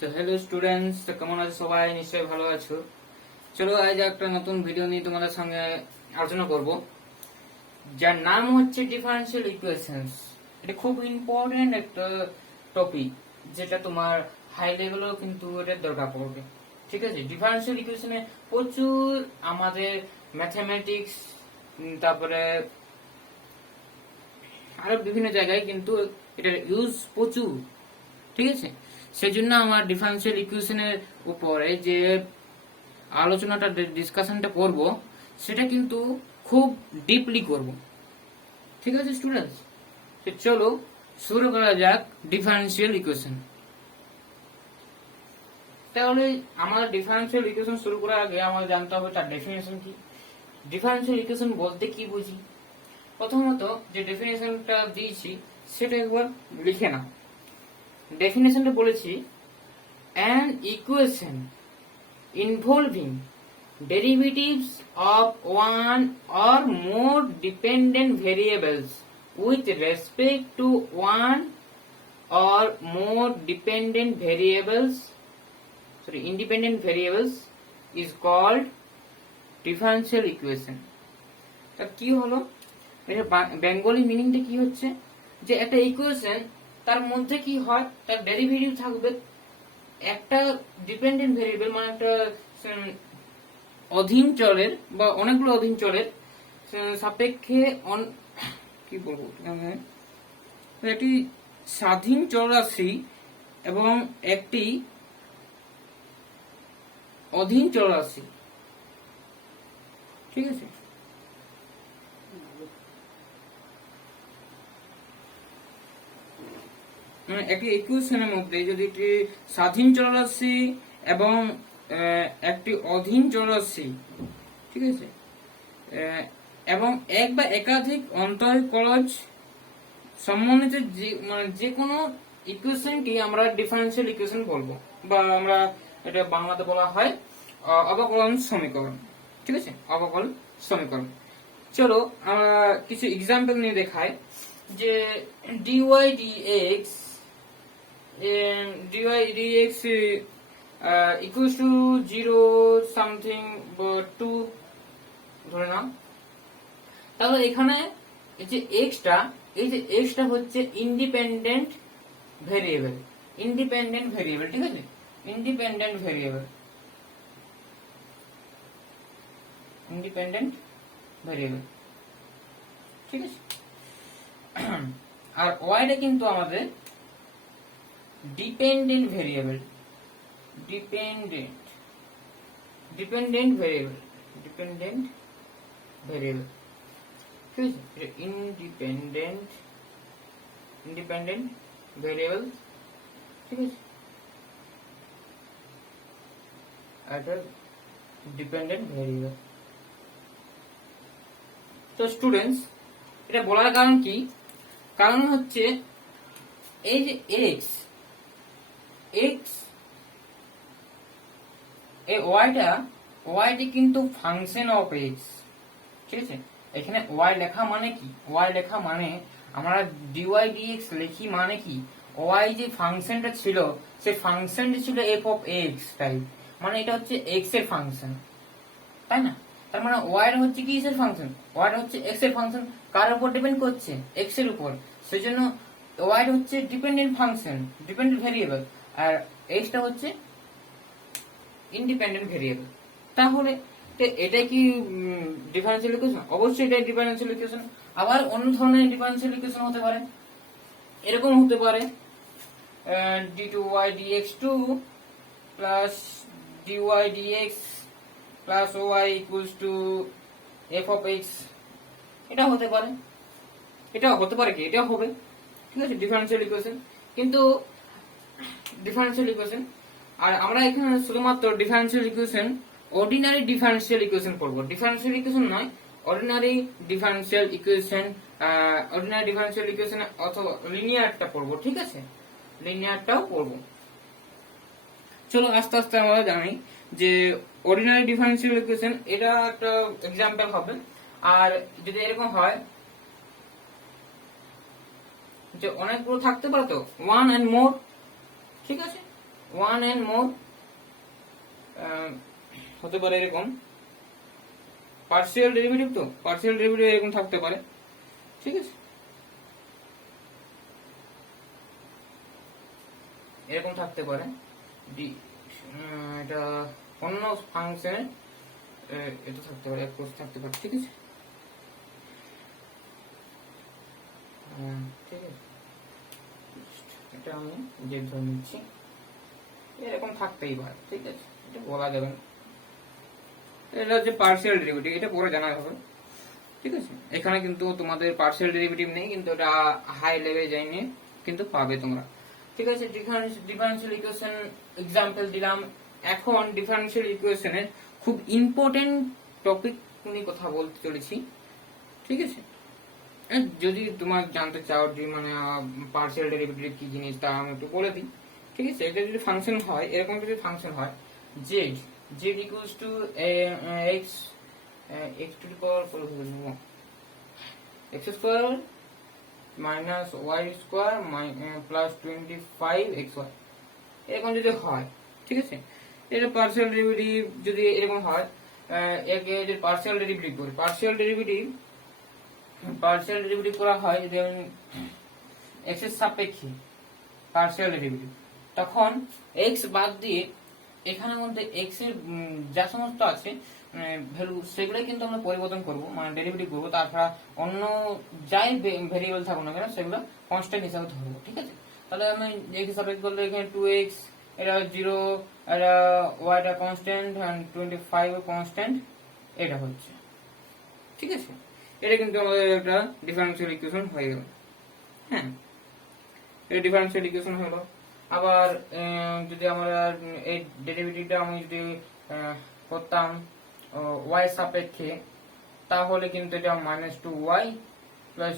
তো hello students, তো কেমন আছো সবাই? নিশ্চয়ই ভালো আছো। চলো আজ একটা নতুন ভিডিও নিয়ে তোমাদের সঙ্গে আলোচনা করব, যার নাম হচ্ছে ডিফারেন্সিয়াল ইকুয়েশনস। এটা খুব ইম্পর্টেন্ট একটা টপিক, যেটা তোমার হাই লেভেলেও কিন্তু এটার দরকার পড়বে। ঠিক আছে, ডিফারেন্সিয়াল ইকুয়েশনে প্রচুর আমাদের ম্যাথমেটিক্স, তারপরে আরো বিভিন্ন জায়গায় কিন্তু এটার ইউজ প্রচুর। ঠিক আছে, সেজন্য আমার ডিফারেন্সিয়াল ইকুয়েশনের উপরে যে আলোচনাটা ডিসকাশনটা করব, সেটা কিন্তু খুব ডিপলি করব। ঠিক আছে স্টুডেন্টস, তো চলো শুরু করা যাক ডিফারেন্সিয়াল ইকুয়েশন। তাহলে আমাদের ডিফারেন্সিয়াল ইকুয়েশন শুরু করার আগে আমাদের জানতে হবে তার ডেফিনেশন কি। ডিফারেন্সিয়াল ইকুয়েশন বলতে কি বুঝি? প্রথমত যে ডেফিনেশনটা দিয়েছি সেটা একবার লিখে নাও। ডেফিনেশনটা বলেছি, an equation involving derivatives of one or more dependent variables with respect to one or more independent variables is called differential equation. তা কি হলো, এটা বেঙ্গলি মিনিংটা কি হচ্ছে, যে একটা ইকুয়েশন তার মধ্যে কি হয়, তার ডেরিভেটিভ থাকবে একটা ডিপেন্ডেন্ট ভেরিয়েবল, মানে একটা অধীন চলের বা অনেকগুলো অধীন চলের সাপেক্ষে কি বলবো, একটি স্বাধীন চলরাশি এবং একটি অধীন চলরাশি। ঠিক আছে, একটি ইকুয়েশনের মধ্যে যদি একটি স্বাধীন চলরাশি এবং একটি অধীন চলরাশি, ঠিক আছে, এবং এক বা একাধিক অন্তরকলজ সম্বন্ধিত যে কোনো ইকুয়েশনকে আমরা ডিফারেন্সিয়াল ইকুয়েশন বলবো, বা আমরা এটা বাংলাতে বলা হয় অবকলন সমীকরণ। ঠিক আছে, অবকলন সমীকরণ। চলো আমরা কিছু এক্সাম্পল নিয়ে দেখাই, যে dy dx equals to 0 something 2 ধরে নাও। তাহলে এখানে এই যে x টা হচ্ছে ইন্ডিপেন্ডেন্ট ভেরিয়েবল। ঠিক আছে, ইন্ডিপেন্ডেন্ট ভেরিয়েবল। ঠিক আছে, আর y টা কিন্তু আমাদের ডিপেন্ডেন্ট ভেরিয়েবল। Dependent variable. ঠিক আছে, ইন্ডিপেন্ডেন্ট ভেরিয়েবল। ঠিক আছে, এটা ডিপেন্ডেন্ট ভেরিয়েবল। তো স্টুডেন্টস, এটা বলার কারণ কি? কারণ হচ্ছে এই যে x এই ওয়াইটা কিন্তু ফাংশন অফ x। ঠিক আছে, এখানে y লেখা মানে কি? y লেখা মানে আমরা dy dx লিখি মানে কি, y যে ফাংশনটা ছিল সেই ফাংশনটা ছিল f of x টাইপ, মানে এটা হচ্ছে x এর ফাংশন, তাই না? তার মানে y এর হচ্ছে কি এর ফাংশন, y এর হচ্ছে x এর ফাংশন। কার উপর ডিপেন্ড করছে? x এর উপর। সেজন্য y এর হচ্ছে ডিপেন্ডেন্ট ফাংশন, ডিপেন্ডেন্ট ভেরিয়েবল, আর x টা হচ্ছে ইন্ডিপেন্ডেন্ট ভেরিয়েবল। তাহলে এটা কি ডিফারেন্সিয়াল ইকুয়েশন? অবশ্যই এটা ডিফারেন্সিয়াল ইকুয়েশন। আবার অন্য ধরনের ডিফারেন্সিয়াল ইকুয়েশন হতে পারে, এরকম হতে পারে d2y dx2 plus dy dx plus y equals to f of x। এটা হতে পারে, এটাও হতে পারে কি, এটাও হবে। ঠিক আছে, ডিফারেন্সিয়াল ইকুয়েশন। কিন্তু ডিফারেন্সিয়াল ইকুয়েশন, আর আমরা এখানে শুধুমাত্র differential equation, ordinary differential equation পড়বো। ডিফারেন্সিয়াল ইকুয়েশন নয়, অর্ডিনারি ডিফারেন্সিয়াল ইকুয়েশন অথবা লিনিয়ারটা পড়বো। ঠিক আছে, লিনিয়ারটাও পড়বো। চলো আস্তে আস্তে আমরা জানি যে অর্ডিনারি ডিফারেন্সিয়াল ইকুয়েশন এটা একটা এক্সাম্পল হবে। আর যদি এরকম হয় যে অনেকগুলো থাকতে পারে, তো ওয়ান এন্ড মোর। ঠিক আছে, ওয়ান এন্ড মোর হতে পারে এরকম পার্সিয়াল ডেরিভেটিভ, তো পার্সিয়াল ডেরিভেটিভ এরকম থাকতে পারে, ঠিক আছে, এরকম থাকতে পারে এটা অন্য ফাংশনে এটা থাকতে পারে, অ্যাপ্রোচ থাকতে পারে, ঠিক আছে, ঠিক আছে, এটা আমি যে ধরে নিচ্ছি এরকম থাকতেই পারে, ঠিক আছে, এটা বলা যাবে না। এটা হচ্ছে পার্সিয়াল ডেরিভেটিভ, এটা পরে জানা হবে, ঠিক আছে। এখানে কিন্তু তোমাদের পার্সিয়াল ডেরিভেটিভ নেই, কিন্তু এটা হাই লেভেলে যায়নি, কিন্তু পাবে তোমরা, ঠিক আছে। ডিফারেনশিয়াল ইকুয়েশন এক্সাম্পল দিলাম। এখন ডিফারেনশিয়াল ইকুয়েশনের খুব ইম্পর্টেন্ট টপিক নিয়ে কথা বলতে চলেছি, ঠিক আছে। যদি তোমার জানতে চাও যে মানে পার্সিয়াল ডেরিভেটিভ কি জিনিস, তা আমি একটু বলে দিই, ঠিক আছে। এটা যদি ফাংশন হয়, এরকম যদি ফাংশন হয় z equals to x to the power x square minus y square plus 25xy, এরকম যদি হয়, ঠিক আছে। এটা পার্সিয়াল ডেরিভেটিভ যদি এরকম হয়, একে যদি পার্সিয়াল ডেরিভেটিভ করি, পার্সিয়াল ডেরিভেটিভ করা হয় যদি x এর সাপেক্ষে পার্সিয়াল ডেরিভেটিভ, তখন x বাদ দিয়ে এখানের মধ্যে x এর যা সমস্ত আছে ভ্যালু, সেগুলোই কিন্তু আমরা পরিবর্তন করব, মানে ডেরিভেটিভ করব, তাছাড়া অন্য যাই ভেরিয়েবল থাকুক না কেন সেগুলো কনস্ট্যান্ট হিসাবে ধরবো, ঠিক আছে। তাহলে আমি x সাপেক্ষে করলে এখানে 2x, এটা 0, এটা y টা কনস্ট্যান্ট এন্ড 25 কনস্ট্যান্ট, এটা হচ্ছে, ঠিক আছে। এটা কিন্তু আমাদের একটা ডিফারেনশিয়াল ইকুয়েশন হয়ে গেল, হ্যাঁ, এটা ডিফারেনশিয়াল ইকুয়েশন হলো। আবার যদি আমরা এই ডেরিভেটিভটা আমি যদি করতাম y সাপেক্ষে, তাহলে কিন্তু এটা -2y প্লাস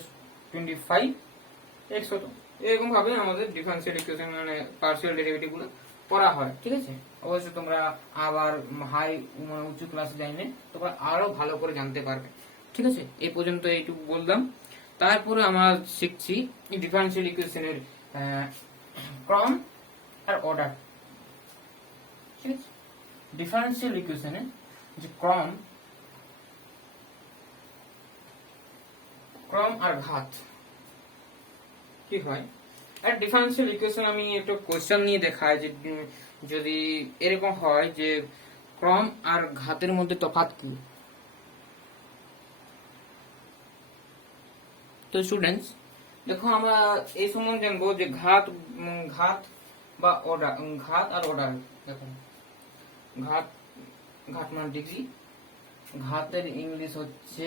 25x হতো। এরকম ভাবে আমাদের ডিফারেনশিয়াল ইকুয়েশন মানে পার্সিয়াল ডেরিভেটিভ গুলো করা হয়, ঠিক আছে। অবশ্যই তোমরা আবার হাই উঁচু ক্লাসে যাইলে তোমরা আরো ভালো করে জানতে পারবে, ঠিক আছে। এই পর্যন্ত এইটুকু বললাম। তারপরে আমরা শিখছি ডিফারেনশিয়াল ইকুয়েশনের ক্রম আর অর্ডার, ঠিক আছে। ডিফারেনশিয়াল ইকুয়েশনে যে ক্রম আর ঘাত কি হয়, আর ডিফারেনশিয়াল ইকুয়েশন আমি একটা কোশ্চেন নিয়ে দেখাই যে যদি এরকম হয় যে ক্রম আর ঘাতের মধ্যে তফাৎ কি। তো স্টুডেন্টস দেখো, আমরা এই সম্বন্ধে জানবো যে ঘাত বা অর্ডার, ঘাত আর অর্ডার। দেখো ঘাত মানে ডিগ্রি, ঘাতের ইংলিশ হচ্ছে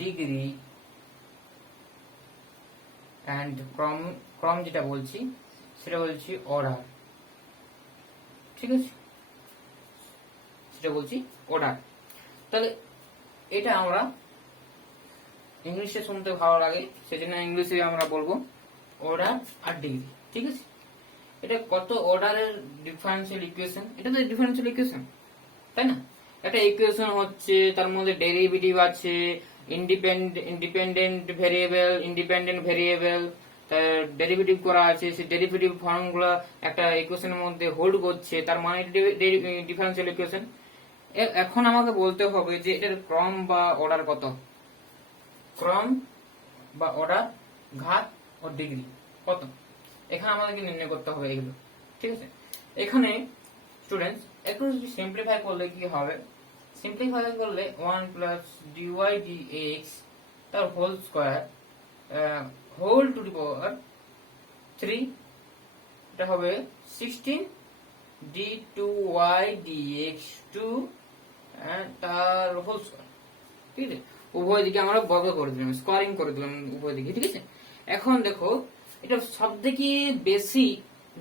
ডিগ্রি, এন্ড ক্রম যেটা বলছি সেটা বলছি অর্ডার, ঠিক আছে, সেটা বলছি অর্ডার। তাহলে এটা আমরা ইংলিশে শুনতে ভালো লাগে, সেজন্য ইংলিশে আমরা বলবো অর্ডার আর ডিগ্রি, ঠিক আছে। এটা কত অর্ডারের ডিফারেনশিয়াল ইকুয়েশন, এটা তো ডিফারেনশিয়াল ইকুয়েশন, তাই না। একটা ইকুয়েশন হচ্ছে, তার মধ্যে ডেরিভেটিভ আছে, ইন্ডিপেন্ডেন্ট ভেরিয়েবল, তার ডেরিভেটিভ করা আছে, সেই ডেরিভেটিভ ফর্মগুলো একটা ইকুয়েশনের মধ্যে হোল্ড করছে, তার মানে ডিফারেনশিয়াল ইকুয়েশন। এখন আমাকে বলতে হবে যে এটার ক্রম বা অর্ডার কত, ক্রম বা অর্ডার, ঘাত ও ডিগ্রি কত, এখানে আমাদেরকে নির্ণয় করতে হবে এগুলো, ঠিক আছে। এখানে স্টুডেন্টস একটু সিম্পলিফাই করলে কি হবে, সিম্পলিফাই করলে 1 প্লাস ডিওয়াই ডিএক্স তার whole square whole to the power 3, এটা হবে 16 d2y dx2 তার হোল স্কয়ার, ঠিক আছে। উভয় দিকে আমরা বর্গ করে দিলাম, স্কোয়ারিং করে দিলাম উভয় দিকে, ঠিক আছে। এখন দেখো এটা সবথেকে বেশি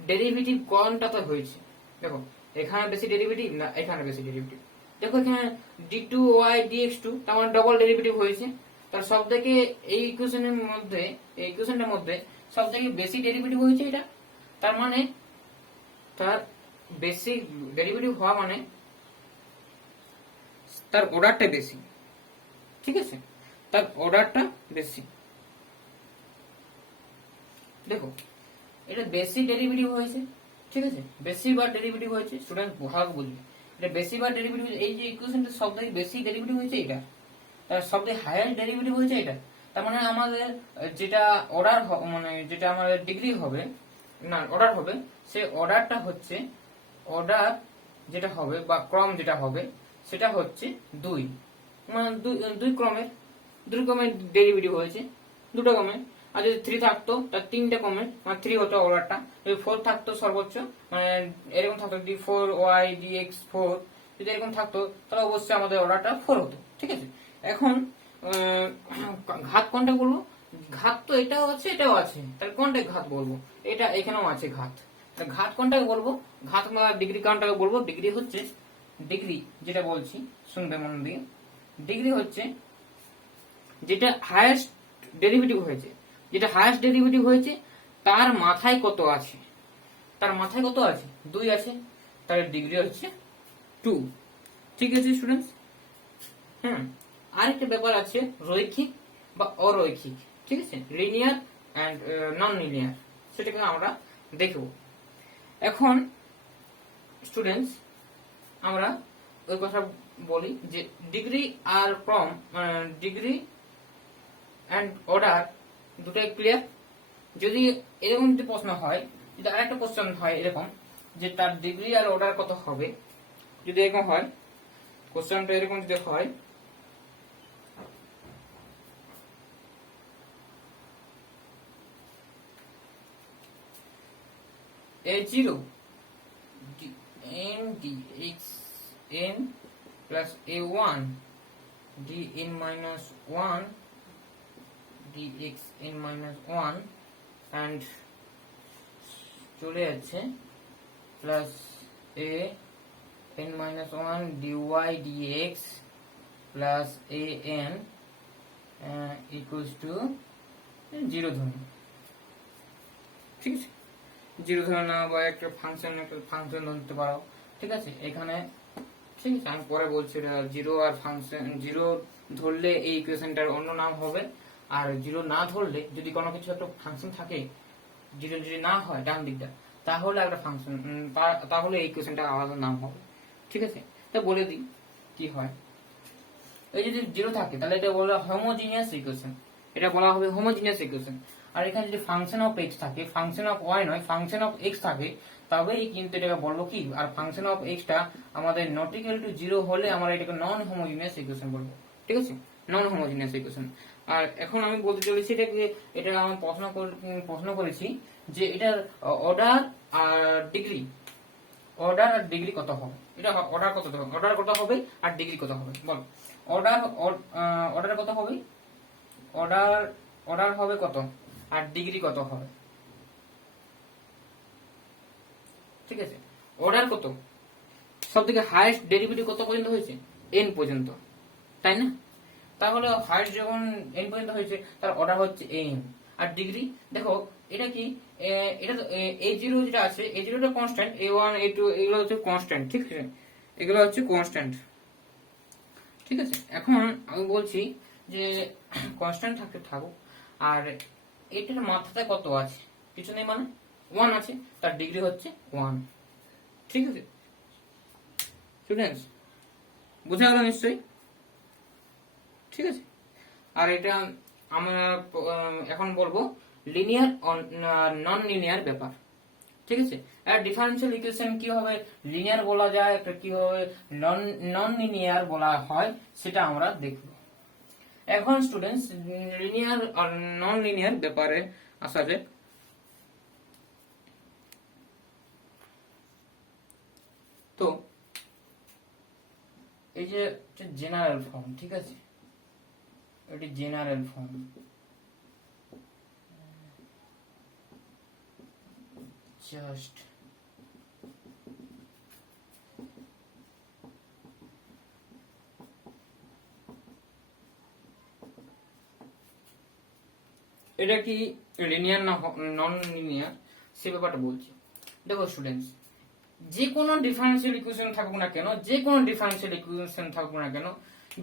ডেরিভেটিভ কোনটাতে হয়েছে, দেখো এখানে বেশি ডেরিভেটিভ না এখানে বেশি ডেরিভেটিভ। দেখো এখানে d2y dx2 তার মানে ডবল ডেরিভেটিভ হয়েছে, তার সবথেকে এই ইকুয়েশনটার মধ্যে সবথেকে বেশি ডেরিভেটিভ হয়েছে এটা, তার মানে তার বেশি ডেরিভেটিভ হওয়া মানে তার অর্ডারটা বেশি, ঠিক আছে, তার অর্ডারটা বেশি। দেখো এটা বেশি ডেরিভেটিভ হয়েছে, ঠিক আছে, বেশিবার ডেরিভেটিভ হয়েছে। স্টুডেন্ট ভাগ বুঝবে, এটা বেশিবার ডেরিভেটিভ, এই যে ইকুয়েশনটা সবথেকে বেশি ডেরিভেটিভ হয়েছে এটা, তার সবথেকে হাইয়েস্ট ডেরিভেটিভ হয়েছে এটা। তার মানে আমাদের যেটা অর্ডার মানে যেটা আমাদের ডিগ্রি হবে না অর্ডার হবে, সেই অর্ডারটা হচ্ছে অর্ডার যেটা হবে বা ক্রম যেটা হবে সেটা হচ্ছে 2, মানে দুই ক্রমের ডেরিভেটিভ হয়েছে, দুটো ক্রমের। আর যদি 3 থাকতো তার 3টে ক্রমের, মানে 3 হতো অর্ডারটা। যদি 4 থাকতো সর্বোচ্চ, মানে এরকম থাকতো d4y dx4, যদি এরকম থাকতো তাহলে অবশ্যই আমাদের অর্ডারটা 4 হতো। ঠিক আছে, এখন ঘাত কোনটা বলবো? ঘাত তো এটাও আছে এটাও আছে, তাহলে কোনটা ঘাত বলবো? এটা এখানেও আছে ঘাত, ঘাত কোনটাকে বলবো? ঘাত ডিগ্রি কোনটাকে বলবো? ডিগ্রি হচ্ছে, ডিগ্রি যেটা বলছি শুনবে মন দিয়ে, ডিগ্রি হচ্ছে যেটা হাইয়েস্ট ডেরিভেটিভ হয়েছে, যেটা হাইয়েস্ট ডেরিভেটিভ হয়েছে তার মাথায় কত আছে, তার মাথায় কত আছে? 2 আছে, তাহলে ডিগ্রি হচ্ছে 2। ঠিক আছে স্টুডেন্টস। আরেকটা ব্যাপার আছে রৈখিক বা অরৈখিক। ঠিক আছে, লিনিয়ার এন্ড নন লিনিয়ার, সেটাকে আমরা দেখব। এখন স্টুডেন্টস আমরা ওই কথা বলি যে ডিগ্রি আর ক্রম, ডিগ্রি এন্ড অর্ডার দুটোই ক্লিয়ার। যদি এরকম যদি প্রশ্ন হয়, যদি আরেকটা কোশ্চেন হয় এরকম যে তার ডিগ্রি আর অর্ডার কত হবে, যদি এরকম হয় কোশ্চেনটা, এরকম যদি হয় a0 n dx n plus a1 dn minus 1 dx n minus 1 and চলে যাচ্ছে plus a n minus 1 dy dx plus a n equals to 0 ধরুন। ঠিক আছে, 0 ধরে নাও বা একটা ফাংশন ধরতে পারো। ঠিক আছে, এখানে ঠিক আছে আমি পরে বলছি, 0 আর ফাংশন, 0 ধরলে এই ইকুয়েশনটার অন্য নাম হবে, আর 0 না ধরলে যদি কোনো কিছু একটা ফাংশন থাকে, 0 যদি না হয় ডান দিকটা, তাহলে একটা ফাংশন, তাহলে এই ইকুয়েশনটার আলাদা নাম হবে। ঠিক আছে, তা বলে দিই কি হয়। এই যদি 0 থাকে তাহলে এটা বলা হোমোজিনিয়াস ইকুয়েশন, এটা বলা হবে হোমোজিনিয়াস ইকুয়েশন। আর এখানে যদি ফাংশন অফ এক্স থাকে, ফাংশন অফ ওয়াই নয়, ফাংশন অফ এক্স থাকে, তবেই কিন্তু এটাকে বলবো কি। আর ফাংশন অফ এক্সটা আমাদের নট ইকুয়াল টু 0 হলে আমরা এটাকে নন হোমোজিনিয়াস ইকুয়েশন বলবো। ঠিক আছে, নন হোমোজিনিয়াস ইকুয়েশন। আর এখন আমি বলতে চলেছি এটাকে, এটা আমি প্রশ্ন করেছি যে এটার অর্ডার আর ডিগ্রি, অর্ডার আর ডিগ্রি কত হবে? এটা অর্ডার কত হবে, অর্ডার কত হবে আর ডিগ্রি কত হবে বল। অর্ডার কত হবে? অর্ডার হবে কত আর ডিগ্রি কত হবে? ঠিক আছে, অর্ডার কত, সব থেকে হাইয়েস্ট ডেরিভেটিভ কত পর্যন্ত হয়েছে? n পর্যন্ত, তাই না? তাহলে হাইয়েস্ট যখন n পর্যন্ত হয়েছে তার অর্ডার হচ্ছে n। আর ডিগ্রি দেখো এটা কি, এটা তো a0 যেটা আছে, a0 টা কনস্ট্যান্ট, a1 a2 এগুলো হচ্ছে কনস্ট্যান্ট। ঠিক আছে, এগুলো হচ্ছে কনস্ট্যান্ট। ঠিক আছে, এখন আমি বলছি যে কনস্ট্যান্ট থাকুক, আর এটার মাথাতে কত আছে? কিছু নেই, মানে 1 আছে, তার ডিগ্রি হচ্ছে 1। ঠিক আছে স্টুডেন্টস, বুঝে গেল নিশ্চয়ই? ঠিক আছে, আর এটা আমরা এখন বলবো লিনিয়ার নন লিনিয়ার ব্যাপার। ঠিক আছে, আর ডিফারেন্সিয়াল ইকুয়েশন কি হবে লিনিয়ার বলা যায়, কি হবে নন লিনিয়ার বলা হয়, সেটা আমরা দেখব। এখন স্টুডেন্টস লিনিয়ার আর নন লিনিয়ার ব্যাপারে আসা যাক। তো এই যে জেনারেল ফর্ম, ঠিক আছে, এটি জেনারেল ফর্ম। জাস্ট এটা কি লিনিয়ার না নন লিনিয়ার সে ব্যাপারটা বলছি। দেখো স্টুডেন্টস, যে কোনো ডিফারেন্সিয়াল ইকুয়েশন থাকুক না কেন, যে কোনো ডিফারেন্সিয়াল ইকুয়েশন থাকুক না কেন,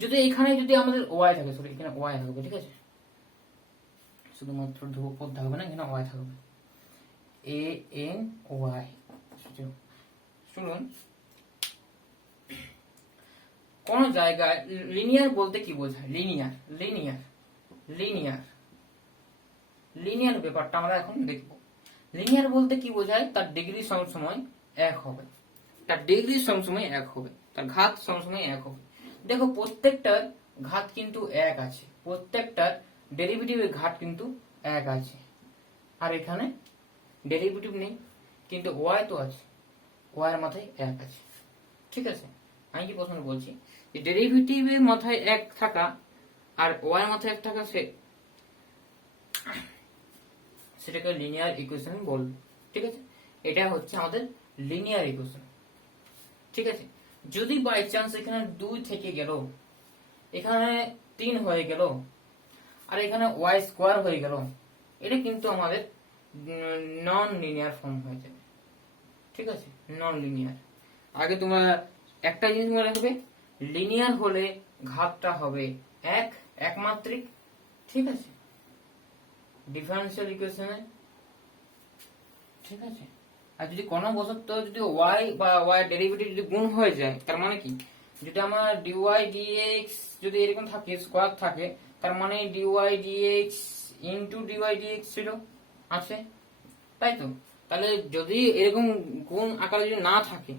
যদি এখানে যদি আমাদের ওয়াই থাকে, সরি এখানে ওয়াই থাকবে। ঠিক আছে, শুধুমাত্র ধ্রুবপদ থাকবে না, এখানে ওয়াই থাকবে, a n y ভাবছো। শুনুন, কোন জায়গায় লিনিয়ার বলতে কি বোঝায়? লিনিয়ার লিনিয়ার লিনিয়ার লিনিয়ার ব্যাপারটা আমরা এখন দেখব। লিনিয়ার বলতে কি বোঝায়? তার ডিগ্রি সবসময় এক হবে, তার ডিগ্রি সবসময় এক হবে, তার ঘাত সবসময় এক হবে। দেখো প্রত্যেকটার ঘাত কিন্তু এক আছে, প্রত্যেকটার ডেরিভেটিভের ঘাত কিন্তু এক আছে। আর এখানে ডেরিভেটিভ নেই, কিন্তু ওয়াই তো আছে, ওয়াই এর মাথায় এক আছে। ঠিক আছে, আমি কি প্রশ্ন বলছি যে ডেরিভেটিভের মাথায় এক থাকা আর ওয়াই এর মাথায় এক থাকা, সেটাকে লিনিয়ার ইকুয়েশন বলবো। ঠিক আছে, এটা হচ্ছে আমাদের লিনিয়ার ইকুয়েশন। ঠিক আছে, যদি বাই চান্স এখানে 2 থেকে গেল, এখানে 3 হয়ে গেল, আর এখানে ওয়াই স্কোয়ার হয়ে গেল, এটা কিন্তু আমাদের নন লিনিয়ার ফর্ম হয়ে যাবে। ঠিক আছে, নন লিনিয়ার। আগে তোমরা একটা জিনিস মনে রাখবে, লিনিয়ার হলে ঘাতটা হবে একমাত্রিক। ঠিক আছে, ডিফারেন্সিয়াল ইকুয়েশনে। ঠিক আছে, আর যদি কোনো বশত যদি ওয়াই বা ওয়াই ডেরিভেটিভ যদি গুণ হয়ে যায়, তার মানে কি? যদি আমার ডিওয়াই ডিএক্স যদি এরকম থাকে, স্কোয়ার থাকে, তার মানে dy dx into dy dx ছিল আছে, তাই তো? তাহলে যদি এরকম গুণ আকারে যদি না থাকে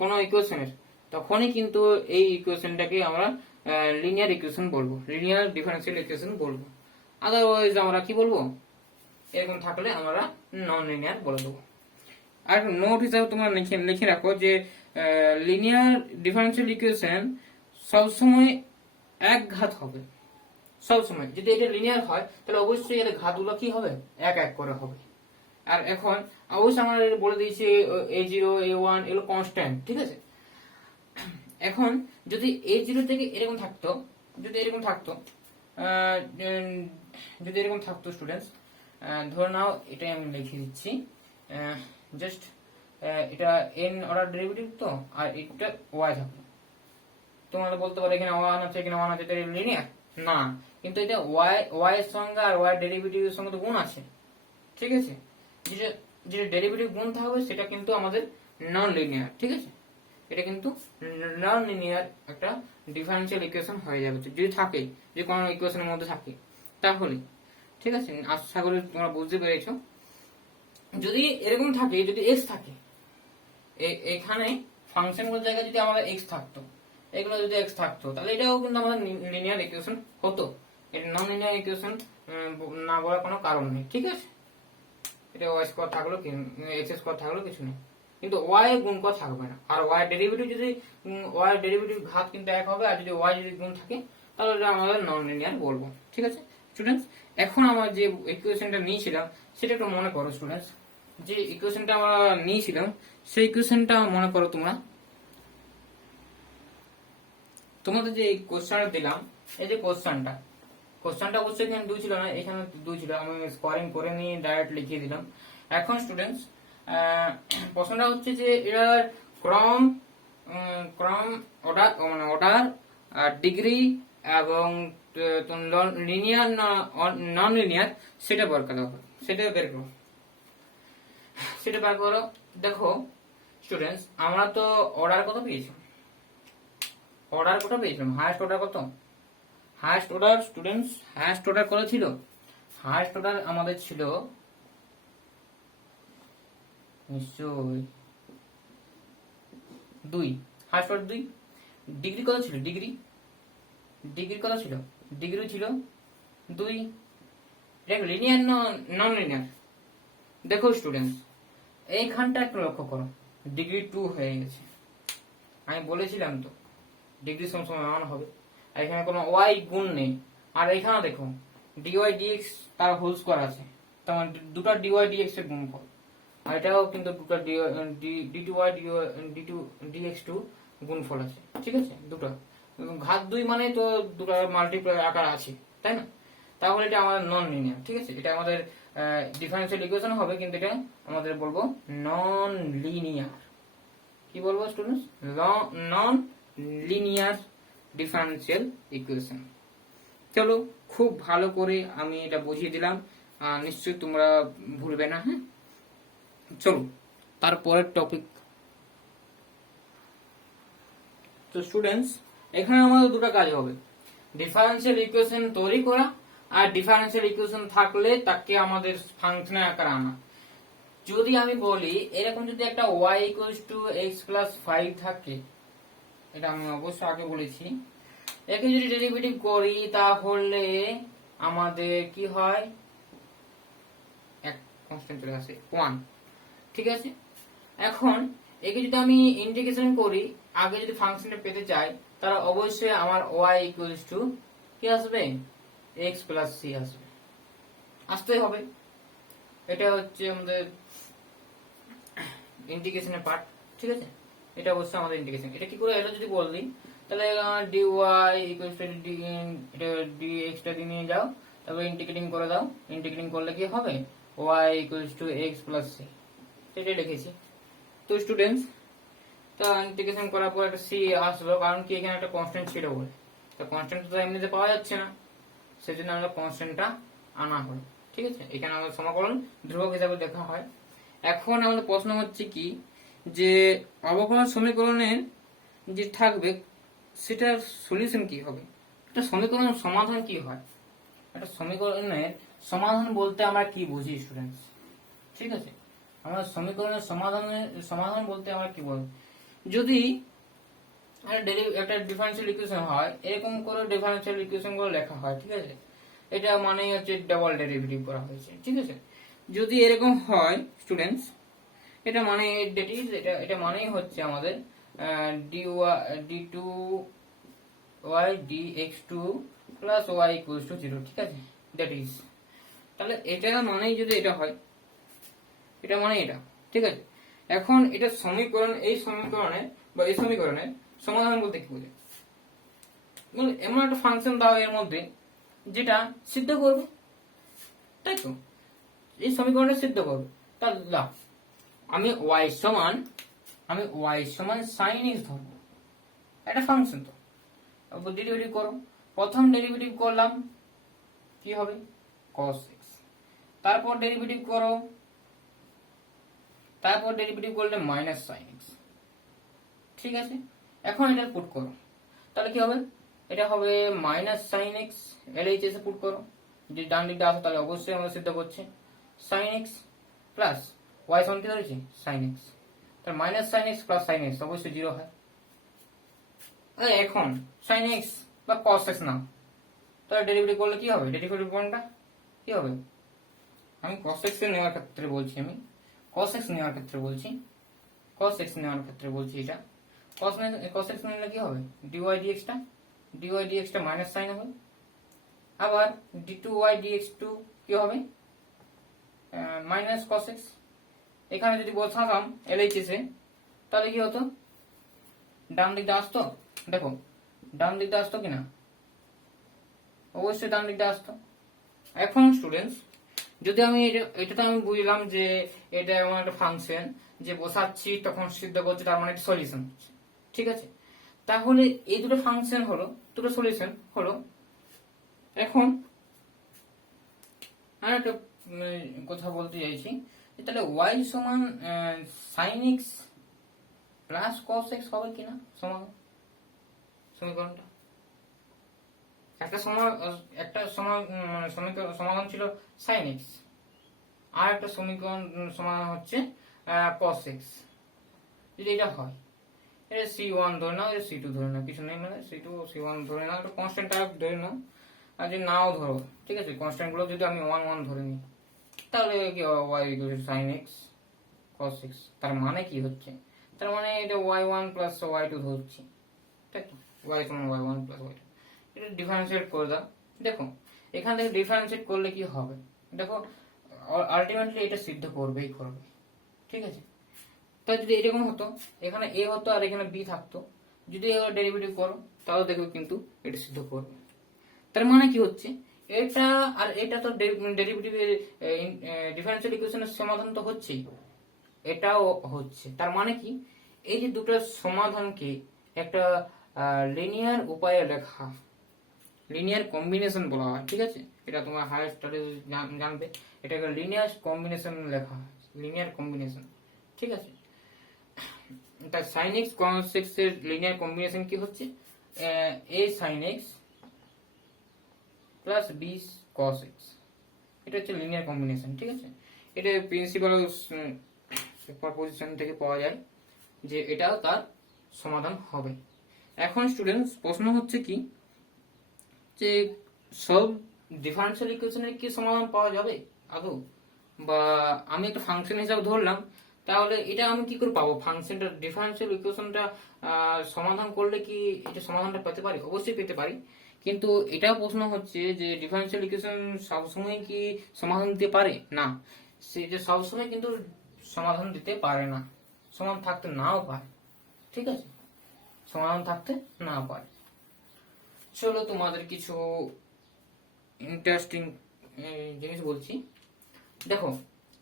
কোনো ইকুয়েশনের, তখনই কিন্তু এই ইকুয়েশনটাকে আমরা লিনিয়ার ইকুয়েশন বলবো, লিনিয়ার ডিফারেন্সিয়াল ইকুয়েশন বলবো। আদারওয়াইজ আমরা কি বলবো? এরকম থাকলে আমরা নন লিনিয়ার বলে দেবো। আর নোট হিসাবে তোমরা লিখে রাখো যে লিনিয়ার ডিফারেন্সিয়াল ইকুয়েশন সবসময় এক ঘাত হবে, সবসময়। যদি এটা লিনিয়ার হয় তাহলে অবশ্যই এর ঘাতগুলো কি হবে? এক এক করে হবে। আর এখন অবশ্যই আমরা বলে দিয়েছি a0 a1 এগুলো কনস্ট্যান্ট। ঠিক আছে, এখন যদি a0 থেকে এরকম থাকতো, যদি এরকম থাকতো, যদি এরকম থাকতো স্টুডেন্টস, ধরে নাও, এটাই আমি লিখে দিচ্ছি, জাস্ট এটা n অর্ডার ডেরিভেটিভ তো, আর এটা y থাকলো। তোমরা বলতে পারো এখানে 1 আছে, এখানে 1 আছে, এটা লিনিয়ার না, কিন্তু এটা y এর সঙ্গে আর y ডেরিভেটিভের সঙ্গে তো গুণ আছে। ঠিক আছে, যেটা ডেরিভেটিভ গুণ থাকবে সেটা কিন্তু আমাদের নন লিনিয়ার। ঠিক আছে, এটা কিন্তু নন লিনিয়ার একটা ডিফারেন্সিয়াল ইকুয়েশন হয়ে যাবে যদি থাকে, যে কোনো ইকুয়েশনের মধ্যে থাকে তাহলে। ঠিক আছে, আশা করি তোমরা বুঝতে পেরেছো। যদি এরকম থাকে, যদি এক্স থাকে, এখানে ফাংশনগুলোর জায়গায় যদি আমাদের এক্স থাকতো, এগুলো যদি এক্স থাকতো, তাহলে এটাও কিন্তু আমাদের লিনিয়ার ইকুয়েশন হতো। এটা নন লিনিয়ার ইকুয়েশন না বলার কোনো কারণ নেই। ঠিক আছে, এটা ওয়াই স্কোয়ার থাকলো, এক্স স্কোয়ার থাকলো, কিছু নেই, কিন্তু ওয়াই গুণ করা থাকবে না। আর ওয়াই ডেরিভেটিভ যদি ওয়াই ডেরিভেটিভ ঘাত কিন্তু এক হবে, আর যদি ওয়াই যদি গুণ থাকে তাহলে এটা আমাদের নন লিনিয়ার বলবো। ঠিক আছে স্টুডেন্টস, এখন আমরা যে ইকুয়েশনটা নিয়েছিলাম সেটা একটু মনে করো স্টুডেন্টস। যে ইকুয়েশনটা আমরা নিয়েছিলাম সেই ইকুয়েশনটা মনে করো তোমরা। তোমাদের যে কোশ্চেনটা দিলাম, এই যে কোশ্চেনটা অবশ্যই এখানে 2 ছিল না, এখানে 2 ছিল, আমি স্কোরিং করে নিয়ে ডাইরেক্ট লিখিয়ে দিলাম। এখন স্টুডেন্টস, প্রশ্নটা হচ্ছে যে এটার ক্রম অর্ডার ডিগ্রি এবং লিনিয়ার নন লিনিয়ার সেটা বের করো, সেটা বের করো। দেখো স্টুডেন্টস, আমরা তো অর্ডার কত পেয়েছিলাম? হাইয়েস্ট অর্ডার কত? Highest order students, highest order কত ছিল? হাইয়েস্ট অর্ডার আমাদের ছিল নিশ্চয়ই 2। Highest order 2। ডিগ্রি কত ছিল? ডিগ্রি কত ছিল? ডিগ্রি ছিল 2। এটা লিনিয়ার নন লিনিয়ার? দেখো স্টুডেন্টস, এইখানটা একটু লক্ষ্য করো, ডিগ্রি 2 হয়ে গেছে। আমি বলেছিলাম তো ডিগ্রি সবসময় 1 হবে, আর এখানে কোনো ওয়াই গুণ নেই। আর এখানে দেখো ডিওয়াই ডিএক্স তার হোল স্কোয়ার আছে, তোমার দুটো ডিওয়াই ডিএক্স এর গুণফল, আর এটাও কিন্তু দুটো ডিওয়াই ডিএক্স টু গুণফল আছে। ঠিক আছে, দুটো ঘাত 2 মানে তো দুটো মাল্টিপ্লাই আকার আছে, তাই না? তাহলে এটা আমাদের নন লিনিয়ার। ঠিক আছে, এটা আমাদের ডিফারেন্সিয়াল ইকুয়েশন হবে, কিন্তু এটা আমাদের বলবো নন লিনিয়ার। কি বলবো students? Non linear differential equation. চলো, খুব ভালো করে আমি এটা বুঝিয়ে দিলাম, নিশ্চয়ই তোমরা ভুলবে না। হ্যাঁ, চলো তারপরের টপিক। তো স্টুডেন্টস, এখানে আমাদের দুটো কাজ হবে, ডিফারেন্সিয়াল ইকুয়েশন তৈরি করা আর ডিফারেন্সিয়াল ইকুয়েশন থাকলে তাকে আমাদের ফাংশনের আকারে আনা। যদি আমি বলি এরকম যদি একটা y equals to x plus 5 থাকে, এটা আমি অবশ্য আগে বলেছি, একে যদি ডেরিভেটিভ করি তাহলে আমাদের কি হয়, এক কনস্ট্যান্ট চলে আসে 1, ঠিক আছে। এখন একে যদি আমি ইন্টিগ্রেশন করি, আগে যদি ফাংশনটা পেতে চাই, তাহলে অবশ্যই আমার y ইকুয়ালস টু কি আসবে, x প্লাস c আসবে, আসতেই হবে। এটা হচ্ছে আমাদের ইন্টিগ্রেশনের পার্ট, ঠিক আছে। এটা অবশ্যই আমাদের ইন্টিগ্রেশন। এটা কি করে এলো যদি বললি, তাহলে dy ইকুয়ালস টু এটা dx টা দিয়ে নিয়ে যাও, তারপর ইন্টিগ্রেটিং করে দাও। ইন্টিগ্রেটিং করলে কি হবে, y equals two x plus c, এটাই লিখেছি। তো স্টুডেন্টস, তা ইন্টিগ্রেশন করার পর একটা c আসলো, কারণ কি এখানে একটা কনস্ট্যান্ট ছিল বলে। তো কনস্ট্যান্ট তো এমনিতে পাওয়া যাচ্ছে না, সেজন্য আমরা কনস্ট্যান্টটা আনা হলো, ঠিক আছে। এখানে আমাদের সমাকলন ধ্রুবক হিসাবে দেখা হয়। এখন আমাদের প্রশ্ন হচ্ছে কি, যে অবকলন সমীকরণের যে থাকবে সেটার সলিউশন কি হবে, একটা সমীকরণের সমাধান কি হয়। একটা সমীকরণের সমাধান বলতে আমরা কি বুঝি স্টুডেন্টস, ঠিক আছে। আমরা সমীকরণের সমাধান বলতে আমরা কি বলি, যদি একটা ডিফারেন্সিয়াল ইকুয়েশন হয়, এরকম করে ডিফারেন্সিয়াল ইকুয়েশন গুলো লেখা হয়, ঠিক আছে। এটা মানেই হচ্ছে ডাবল ডেরিভেটিভ করা হয়েছে, ঠিক আছে। যদি এরকম হয় স্টুডেন্টস, এটা মানে এটা মানেই হচ্ছে আমাদের d2y dx2 plus y equals to 0, ঠিক আছে। দ্যাট ইজ, তাহলে এটা মানেই যদি এটা হয়, এটা মানে এটা, ঠিক আছে। এখন এটা সমীকরণ, এই সমীকরণে বা এই সমীকরণের সমাধান বলতে কি বোঝায়, মানে এমন একটা ফাংশন দাও এর মধ্যে যেটা সিদ্ধ করবে, তাই তো, এই সমীকরণটা সিদ্ধ করবে। তাহলে আমি y সমান sin x ধরবো, একটা ফাংশন তো, ডেরিভেটিভ করো। প্রথম ডেরিভেটিভ করলাম কি হবে, cos x, তারপর ডেরিভেটিভ করো, তারপর ডেরিভেটিভ করলে মাইনাস sin x, ঠিক আছে। এখন এটা পুট করো, তাহলে কি হবে, এটা হবে মাইনাস sin x, LHS এ পুট করো, যদি ডান দিকটা আসো তাহলে অবশ্যই আমরা সিদ্ধ করছি sin x প্লাস y সমান কি ধরেছি sin x, তাহলে minus sin x plus sin x অবশ্যই 0 হয়। এখন sin x বা cos x না, তাহলে ডেরিভেটিভ করলে কি হবে, ডেরিভেটিভ কোনটা কি হবে, আমি cos x এর নেওয়ার ক্ষেত্রে বলছি, cos x নেওয়ার ক্ষেত্রে বলছি এটা cos x নিলে কি হবে, dy dx টা মাইনাস সাইন হবে। আবার d2y dx2 কি হবে, মাইনাস cos x। এখানে যদি বসাতাম LHS এ, তাহলে কি হতো, ডান দিকটা আসতো, দেখো ডান দিকটা আসতো কিনা, অবশ্যই ডান দিকটা আসতো। এখন স্টুডেন্টস, যদি আমি এটা তো আমি বুঝলাম যে এটা এমন একটা ফাংশন যে বসাচ্ছি তখন সিদ্ধ করছে, তার মানে একটা সলিউশন, ঠিক আছে। তাহলে এই দুটো ফাংশন হলো, দুটো সলিউশন হলো। এখন আর একটা কথা বলতে চাইছি, তাহলে y সমান sin x plus cos x হবে কিনা সমীকরণটা। সমাধান ছিল sin x, আর একটা সমীকরণ সমাধান হচ্ছে cos x। যদি এটা হয়, এটা c1 ধরে নাও, এটা c2 ধরে নাও, কিছু নেই, মানে c2 c1 ধরে নাও, একটা কনস্ট্যান্ট টাইপ ধরে নাও, আর যদি নাও ধরো, ঠিক আছে, কনস্ট্যান্ট গুলো যদি আমি 1 1 ধরে নিই, তাহলে কি y sin x cos x, তার মানে কি হচ্ছে, তার মানে এটা y1 প্লাস y2 ধরছি, ঠিক আছে, y সমান y1 প্লাস y2। এটা ডিফারেন্সিয়েট করে দাও, দেখো এখান থেকে ডিফারেন্সিয়েট করলে কি হবে, দেখো আলটিমেটলি এটা সিদ্ধ করবেই করবে, ঠিক আছে। তাই যদি এরকম হতো, এখানে a হতো আর এখানে b থাকতো, যদি এবার ডেরিভেটিভ করো তাহলে দেখো কিন্তু এটা সিদ্ধ করবে। তার মানে কি হচ্ছে, এটা আর এটা তো ডেরিভেটিভের ডিফারেন্সিয়াল ইকুয়েশনের সমাধান তো হচ্ছেই, এটাও হচ্ছে। তার মানে কি, এই যে দুটো সমাধানকে একটা লিনিয়ার উপায়ে লেখা, লিনিয়ার কম্বিনেশন বলা হয়, ঠিক আছে। এটা তোমার হায়ার স্টাডিজ জানবে, এটাকে লিনিয়ার কম্বিনেশন লেখা হয়, লিনিয়ার কম্বিনেশন, ঠিক আছে, তার sin x cos x এর লিনিয়ার কম্বিনেশন কি হচ্ছে, a sin x plus b cos x, এটা হচ্ছে লিনিয়ার কম্বিনেশন। ঠিক আছে, এটা প্রিন্সিপাল সুপারপজিশন থেকে পাওয়া যায় যে এটাও তার সমাধান হবে। এখন স্টুডেন্টস প্রশ্ন হচ্ছে কি যে সব ডিফারেনশিয়াল ইকুয়েশনের কি সমাধান পাওয়া যাবে আদৌ, বা আমি একটা ফাংশন হিসাবে ধরলাম, তাহলে এটা আমি কি করে পাবো, ফাংশনটা ডিফারেনশিয়াল ইকুয়েশনটা সমাধান করলে কি এটা সমাধানটা পেতে পারি? অবশ্যই পেতে পারি, কিন্তু এটাও প্রশ্ন হচ্ছে যে ডিফারেনশিয়াল ইকুয়েশন সবসময় কি সমাধান দিতে পারে? না, সে যে সবসময় কিন্তু সমাধান দিতে পারে না, সমাধান থাকতে নাও পারে। ঠিক আছে, সমাধান থাকতে না পারে। চলো তোমাদের কিছু ইন্টারেস্টিং জিনিস বলছি। দেখো,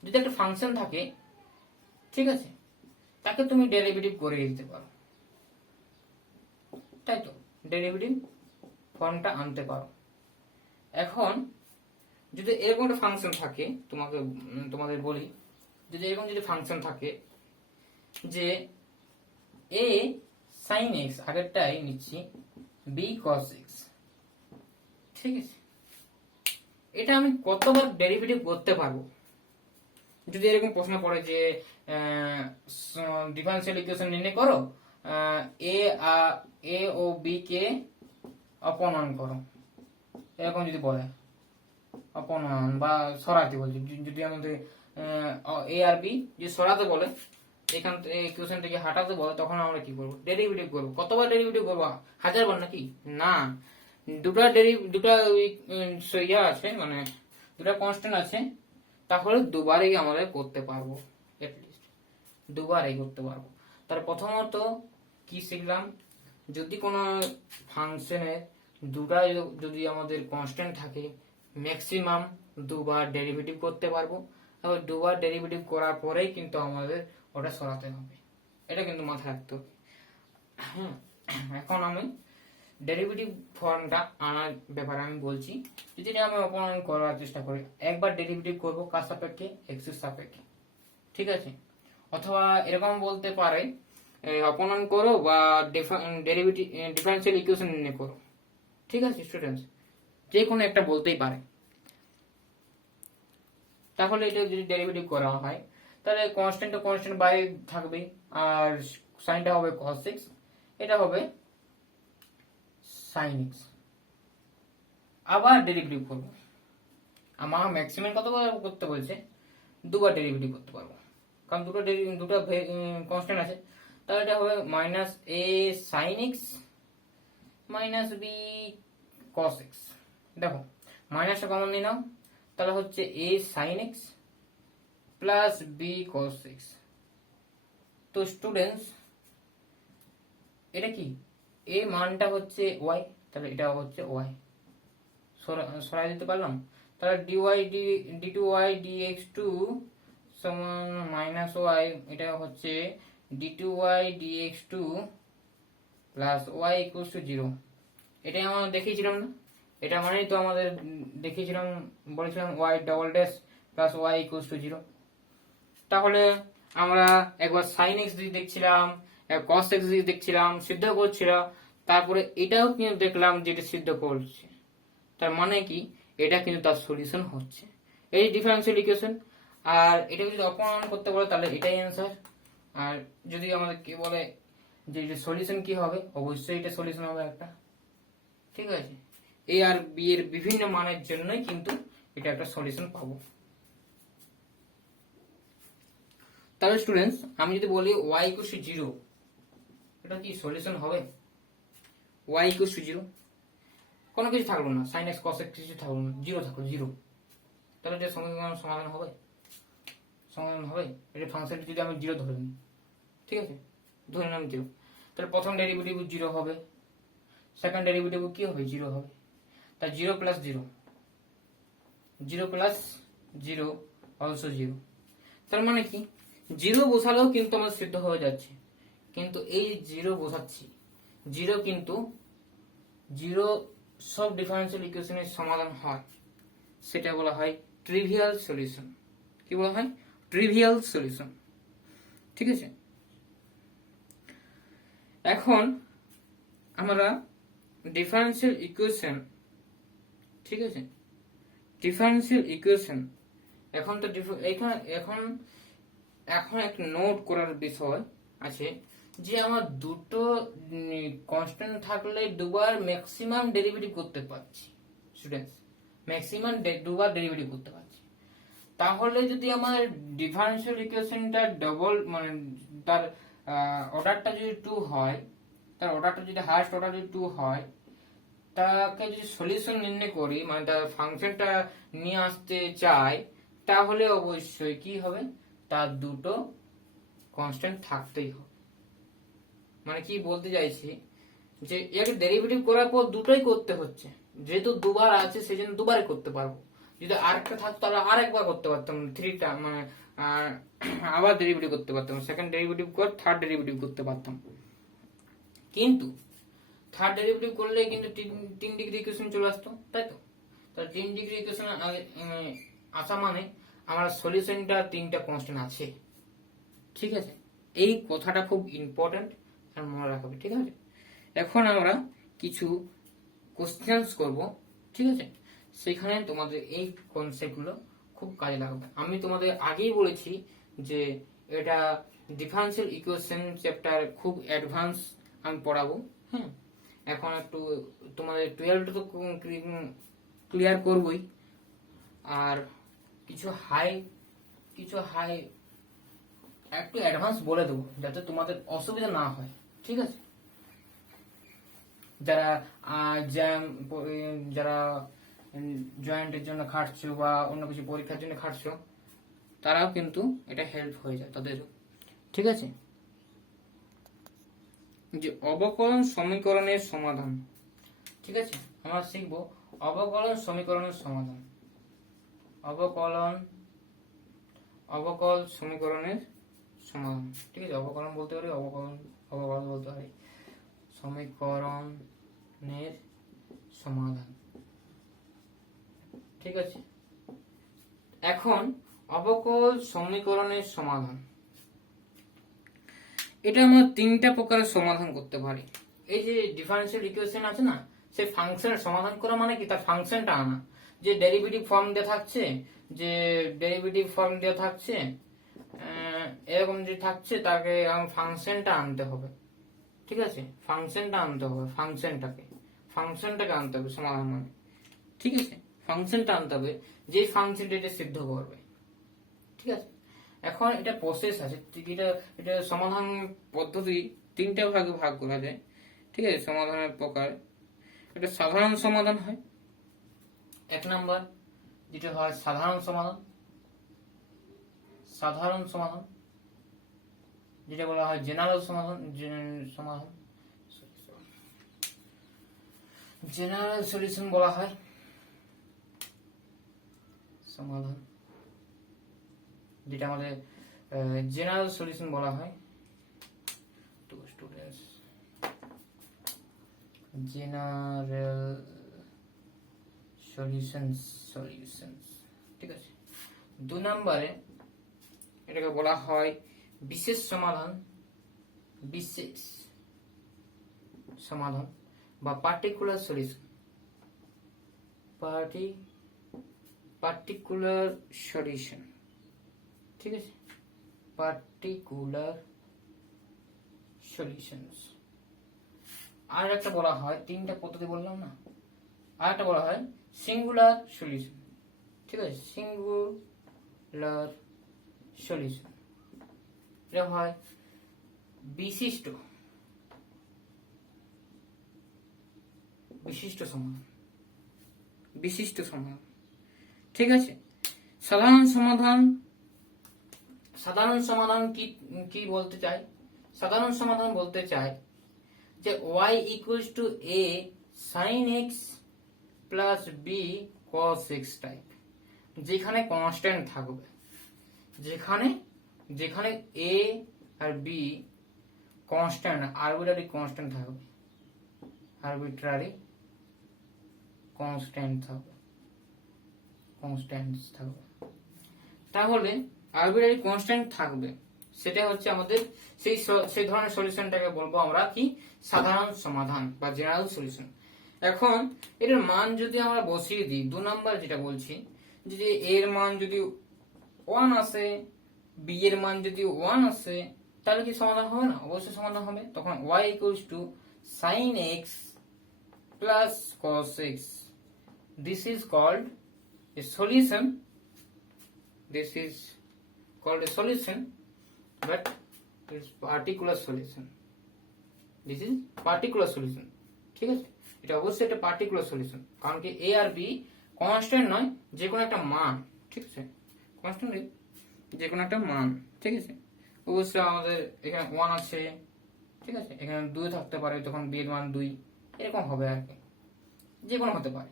যদি একটা ফাংশন থাকে, ঠিক আছে, তাকে তুমি ডেরিভেটিভ করে দিতে পারো, তাই তো, ডেরিভেটিভ ফর্মটা আনতে পারো। এখন যদি এরকম একটা ফাংশন থাকে, তোমাদের বলি, যদি এরকম যদি ফাংশন থাকে যে a sin x, আগেরটাই নিচ্ছি b cos x, ঠিক আছে, এটা আমি কতবার ডেরিভেটিভ করতে পারবো? যদি এরকম প্রশ্ন পড়ে যে ডিফারেনশিয়াল ইকুয়েশন নির্ণয় করো, এ ও বি কে অপনয়ন করো, এরকম যদি বলে, অপনয়ন বা সরাতে বলছে, যদি আমাদের এ আর বি যদি সরাতে বলে, এখান থেকে ইকুয়েশন থেকে হাঁটাতে বলে, তখন আমরা কি করবো? ডেরিভেটিভ করবো। কতবার ডেরিভেটিভ করবো? 1000 বার নাকি? না, দুটা ইয়া আছে, মানে দুটা কনস্ট্যান্ট আছে, তাহলে দুবারই আমরা করতে পারবো, এটলিস্ট দুবারই করতে পারবো। তার প্রথমত কি শিখলাম, যদি কোনো ফাংশনের দুটা যদি আমাদের কনস্ট্যান্ট থাকে, ম্যাক্সিমাম দুবার ডেরিভেটিভ করতে পারবো, আবার দুবার ডেরিভেটিভ করার পরেই কিন্তু আমাদের ওটা সরাতে হবে, এটা কিন্তু মাথায় রাখতে হবে। এখন আমি ডেরিভেটিভ ফর্মটা আনার ব্যাপারে আমি বলছি। যদি আমি অপনয়ন করার চেষ্টা করি, একবার ডেরিভেটিভ করব কার সাপেক্ষে? এক্স এর সাপেক্ষে, ঠিক আছে, অথবা এরকম বলতে পারে অপনয়ন করো বা ডেরিভেটিভ ডিফারেনশিয়াল ইকুয়েশন নির্ণয় করো, ঠিক আছে স্টুডেন্টস, যে কোনো একটা বলতেই পারে। তাহলে এটা যদি ডেরিভেটিভ করা হয়, তাহলে কনস্ট্যান্ট বাইরে থাকবে, আর সাইনটা হবে cos x, এটা হবে sin x। আবার ডেরিভেটিভ করব, আমার ম্যাক্সিমাম কতবার করতে বলছে? দুবার ডেরিভেটিভ করতে পারবো, কারণ দুটো কনস্ট্যান্ট আছে। তাহলে এটা হবে minus a sin x minus b cos x। দেখো, মাইনাসটা কমন নিয়ে নাও, তাহলে হচ্ছে a sin x plus b cos x। তো স্টুডেন্টস, এটা কি? a মানটা হচ্ছে y, তাহলে এটা হচ্ছে y, সরাই দিতে পারলাম। তাহলে d2y dx2 সমান মাইনাস y, এটা হচ্ছে d2y dx2 plus y equals to 0। এটাই আমরা দেখিয়েছিলাম না? এটা মানেই তো আমাদের দেখিয়েছিলাম, বলেছিলাম y double dash plus y equals to 0। তাহলে আমরা একবার sin x দিয়ে দেখছিলাম, cos x দিয়ে দেখছিলাম, সিদ্ধ করছিলাম, তারপরে এটাও কিন্তু দেখলাম যে এটা সিদ্ধ করছে। তার মানে কি? এটা কিন্তু তার সলিউশন হচ্ছে, এই ডিফারেনশিয়াল ইকুয়েশন। আর এটাকে যদি অপনয়ন করতে বলে, তাহলে এটাই অ্যান্সার। আর যদি আমাদের কি বলে যে এটা সলিউশন কি হবে, অবশ্যই এটা সলিউশন হবে একটা, ঠিক আছে। এ আর বি এর বিভিন্ন মানের জন্যই কিন্তু এটা একটা সলিউশন পাবো। তাহলে স্টুডেন্টস, আমি যদি বলি y ইকুয়াল টু 0, এটা কি সলিউশন হবে? y ইকুয়াল টু 0, কোনো কিছু থাকলো না, sin x cos x কিছু থাকলো না, 0 থাকলো, 0। তাহলে এটা সমাধান হবে? সমাধান হবে। এটা ফাংশনটি যদি আমি 0 ধরে নিই, ঠিক আছে, ধরে নিলাম 0, তাহলে প্রথম ডেরিভেটিভ 0 হবে, সেকেন্ড ডেরিভেটিভ কি হবে? 0 হবে। তা 0 প্লাস 0, 0 প্লাস 0 অলসো 0। তার মানে কি? 0 বসালেও কিন্তু আমার সিদ্ধ হয়ে যাচ্ছে, কিন্তু এই 0 বসাচ্ছি, 0 কিন্তু 0 সব ডিফারেনশিয়াল ইকুয়েশনের সমাধান হয়, সেটা বলা হয় ট্রিভিয়াল সলিউশন। কি বলা হয়? Trivial solution. ঠিক আছে। এখন আমরা ডিফারেন্সিয়াল ইকুয়েশন, ঠিক আছে, ডিফারেন্সিয়াল ইকুয়েশন এখন তো এখন এখন একটা নোট করার বিষয় আছে যে আমার দুটো কনস্ট্যান্ট থাকলে দুবার ম্যাক্সিমাম ডেরিভেটিভ করতে পারছি স্টুডেন্টস, ম্যাক্সিমাম দুবার ডেরিভেটিভ করতে পারছি। তাহলে যদি আমার ডিফারেন্সিয়াল ইকুয়েশনটা ডবল মানে তার অর্ডারটা যদি 2 হয়, তার অর্ডারটা যদি হাইয়েস্ট অর্ডার যদি 2 হয়, তাকে যদি সলিউশন নির্ণয় করি মানে তার ফাংশনটা নিয়ে আসতে চাই, তাহলে অবশ্যই কি হবে, তার দুটো কনস্ট্যান্ট থাকতেই হবে। মানে কি বলতে চাইছি যে এর ডেরিভেটিভ করার পর দুটোই করতে হচ্ছে, যেহেতু দুবার আছে সেই জন্য দুবারই করতে পারবো। যদি আরেকটা থাকতো তাহলে আরেকবার করতে পারতাম, থ্রিটা মানে আবার ডেরিভেটিভ করতে পারতাম, সেকেন্ড ডেরিভেটিভ করে থার্ড ডেরিভেটিভ করতে পারতাম। কিন্তু থার্ড ডেরিভেটিভ করলে কিন্তু 3 ডিগ্রি ইকুয়েশন চলে আসতো, তাই তো? তাহলে 3 ডিগ্রি ইকুয়েশন আসা মানে আমার সলিউশনটা 3টা কনস্ট্যান্ট আছে, ঠিক আছে। এই কথাটা খুব ইম্পর্টেন্ট, মনে রাখবে, ঠিক আছে। এখন আমরা কিছু কোশ্চেন্স করব, ঠিক আছে। সেখানে তোমাদের এই কনসেপ্টগুলো খুব কাজে লাগবে। আমি তোমাদের আগেই বলেছি যে এটা ডিফারেন্সিয়াল ইকুয়েশন চ্যাপ্টার খুব অ্যাডভান্স আমি পড়াবো, হ্যাঁ। এখন একটু তোমাদের 12টা তো ক্লিয়ার করবই, আর কিছু হাই একটু অ্যাডভান্স বলে দেবো যাতে তোমাদের অসুবিধা না হয়, ঠিক আছে। যারা যারা জয়েন্টের জন্য খাটছো বা অন্য কিছু পরীক্ষার জন্য খাটছো, তারাও কিন্তু এটা হেল্প হয়ে যায় তাদের, ঠিক আছে। যে অবকলন সমীকরণের সমাধান, ঠিক আছে, আমরা শিখবো অবকলন সমীকরণের সমাধান। অবকল সমীকরণের সমাধান, ঠিক আছে। অবকলন বলতে পারি, অবকলন বলতে পারি সমীকরণের সমাধান, ঠিক আছে। এখন অবকল সমীকরণের সমাধান, এটা আমরা 3টা প্রকারের সমাধান করতে পারি। এই যে ডিফারেন্সিয়াল ইকুয়েশন আছে না, সেই ফাংশনের সমাধান করা মানে কি, তার ফাংশনটা আনা। যে ডেরিভেটিভ ফর্ম দেওয়া থাকছে, এরকম যে থাকছে, তাকে ফাংশনটা আনতে হবে, ঠিক আছে। ফাংশনটাকে আনতে হবে সমাধান মানে, ঠিক আছে। ফাংশনটা আনতে হবে, যে ফাংশনটা এটা সিদ্ধ করবে, ঠিক আছে। এখন এটা প্রসেস আছে, এটা সমাধান পদ্ধতি 3টা ভাগে ভাগ করা যায়, ঠিক আছে। সমাধানের প্রকার, এটা সাধারণ সমাধান হয় 1 নাম্বার, যেটা হয় সাধারণ সমাধান, যেটা বলা হয় জেনারেল সমাধান, জেনারেল সলিউশন বলা হয় সমাধান, যেটা আমাদের জেনারেল সলিউশন বলা হয়। তো স্টুডেন্টস, জেনারেল সলিউশনস, ঠিক আছে। 2 নম্বরে এটাকে বলা হয় বিশেষ সমাধান বা পার্টিকুলার সলিউশন, ঠিক আছে। Particular solutions. আর একটা বলা হয়, 3টা পদ্ধতি বললাম না, আর একটা বলা হয় সিঙ্গুলার সলিউশন, ঠিক আছে। সিঙ্গুলার সলিউশন, এটা হয় বিশিষ্ট সমাধান, ঠিক আছে। সাধারণ সমাধান কি বলতে চাই? সাধারণ সমাধান বলতে চাই যে y equals to a sin x plus b cos x type, যেখানে কনস্ট্যান্ট থাকবে, যেখানে a আর b কনস্ট্যান্ট, আরবিট্রারি কনস্ট্যান্ট থাকবে, তাহলে আরবিট্রারি কনস্ট্যান্ট থাকবে সেটা হচ্ছে আমাদের সেই ধরনের সলিউশনটাকে বলবো আমরা কি সাধারণ সমাধান বা জেনারেল সলিউশন। এখন এটার মান যদি আমরা বসিয়ে দিই, 2 নাম্বার যেটা বলছি, যে এর মান যদি 1 আসে, বি এর মান যদি 1 আসে, তাহলে কি সমাধান হবে না? অবশ্যই সমাধান হবে। তখন y equals two sin x plus cos x, this is called a solution, this is called a solution, but it's particular solution, this is particular solution, ঠিক আছে? এটা অবশ্যই একটা পার্টিকুলার সলিউশন, কারণ কি a আর b কনস্ট্যান্ট নয়, যে কোনো একটা মান, ঠিক আছে? কনস্ট্যান্ট যে কোনো একটা মান, ঠিক আছে? অবশ্যই আমাদের এখানে 1 আছে, ঠিক আছে? এখানে 2 থাকতে পারে, তখন b এর মান 2, এরকম হবে আর কি, যে কোনো হতে পারে,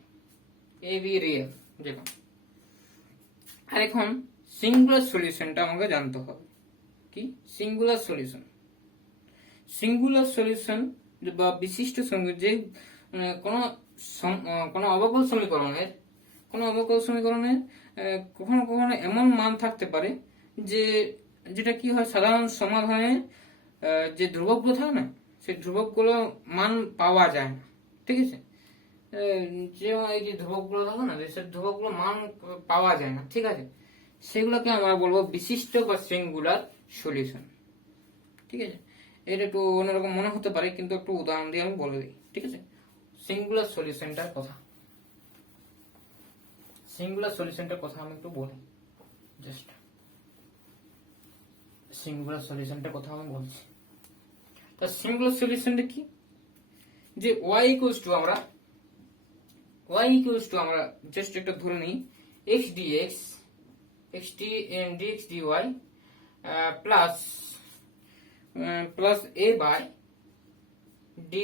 a b রিয়েল যে কোনো। আর এখন সিঙ্গুলার সলিউশনটা আমাকে জানতে হবে। কি সিঙ্গুলার সলিউশন? সিঙ্গুলার সলিউশন বা বিশিষ্ট সংযোগ, যে কোনো অবকল সমীকরণের কখনো কখনো এমন মান থাকতে পারে যে যেটা কি হয়, সাধারণ সমাধানে যে ধ্রুবকগুলো থাকে না, সেই ধ্রুবকগুলো মান পাওয়া যায় না, ঠিক আছে? যে এই যে ধ্রুবকগুলো থাকে না, সেই ধ্রুবকগুলো মান পাওয়া যায় না, ঠিক আছে? সেগুলোকে আমরা বলবো বিশিষ্ট বা সিঙ্গুলার সলিউশন, ঠিক আছে? এটা একটু অন্যরকম মনে হতে পারে, কিন্তু একটু উদাহরণ দিয়ে আমি বলে দিই, ঠিক আছে? সিঙ্গুলার সলিউশনটার কথা আমি একটু বলি, জাস্ট সিঙ্গুলার সলিউশনটার কথা আমি বলছি। তা সিঙ্গুলার সলিউশনটা কি? যে y ইকুয়ালস টু আমরা জাস্ট একটা ধরে নিই, x dx dx dy plus a by dy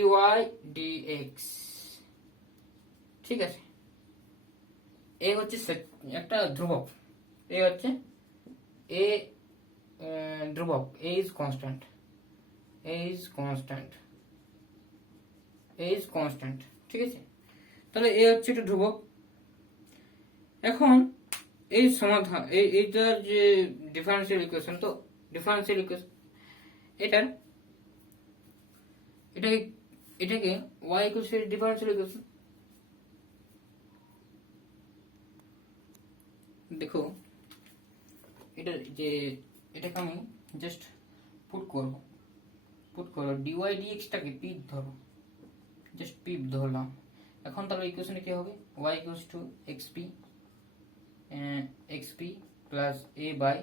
dx, ঠিক আছে? এ হচ্ছে একটা ধ্রুবক, এ হচ্ছে এ ধ্রুবক, এ ইজ কনস্ট্যান্ট, ঠিক আছে? তাহলে এ হচ্ছে একটা ধ্রুবক। এখন এই সমাধান, এইটার যে ডিফারেন্সিয়াল ইকুয়েশন, তো ডিফারেন্সিয়াল ইকুয়েশন এটাকে y ইকুয়ালস ডিফারেন্সিয়াল ইকুয়েশন। দেখো এটাকে আমি জাস্ট পুট করব dy dx টাকে পি ধরো, জাস্ট পি ধরলাম। এখন তাহলে ইকুয়েশনে কি হবে? y equals to xp plus a by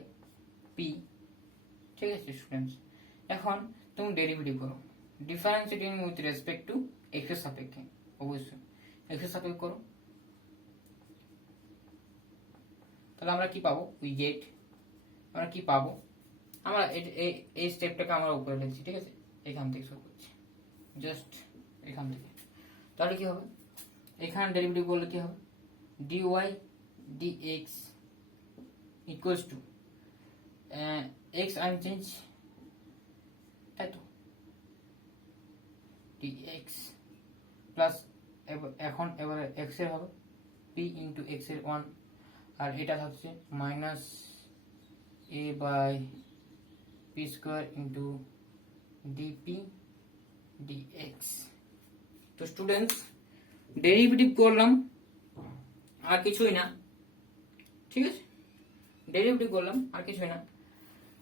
p, ঠিক আছে স্টুডেন্টস? এখন তুমি ডেরিভেটিভ করো, differentiating with respect to x এর সাপেক্ষে, অবশ্যই x এর সাপেক্ষে করো। তাহলে আমরা কি পাবো? আমরা এই স্টেপটাকে আমরা উপরে লিখছি, ঠিক আছে? এখান থেকে শুরু করছি, জাস্ট এখান থেকে। তাহলে কি হবে? এখানে ডেরিভেটিভ করলে কি হবে? dy dx equals to x unchange, তাই তো, dx প্লাস এবারে x এর হবে p ইন্টু x এর 1, আর এটা থাকছে minus a by p square into dp dx। তো স্টুডেন্টস ডেরিভেটিভ করলাম, আর কিছুই না, ঠিক আছে? ডেরিভেটিভ করলাম আর কিছুই না।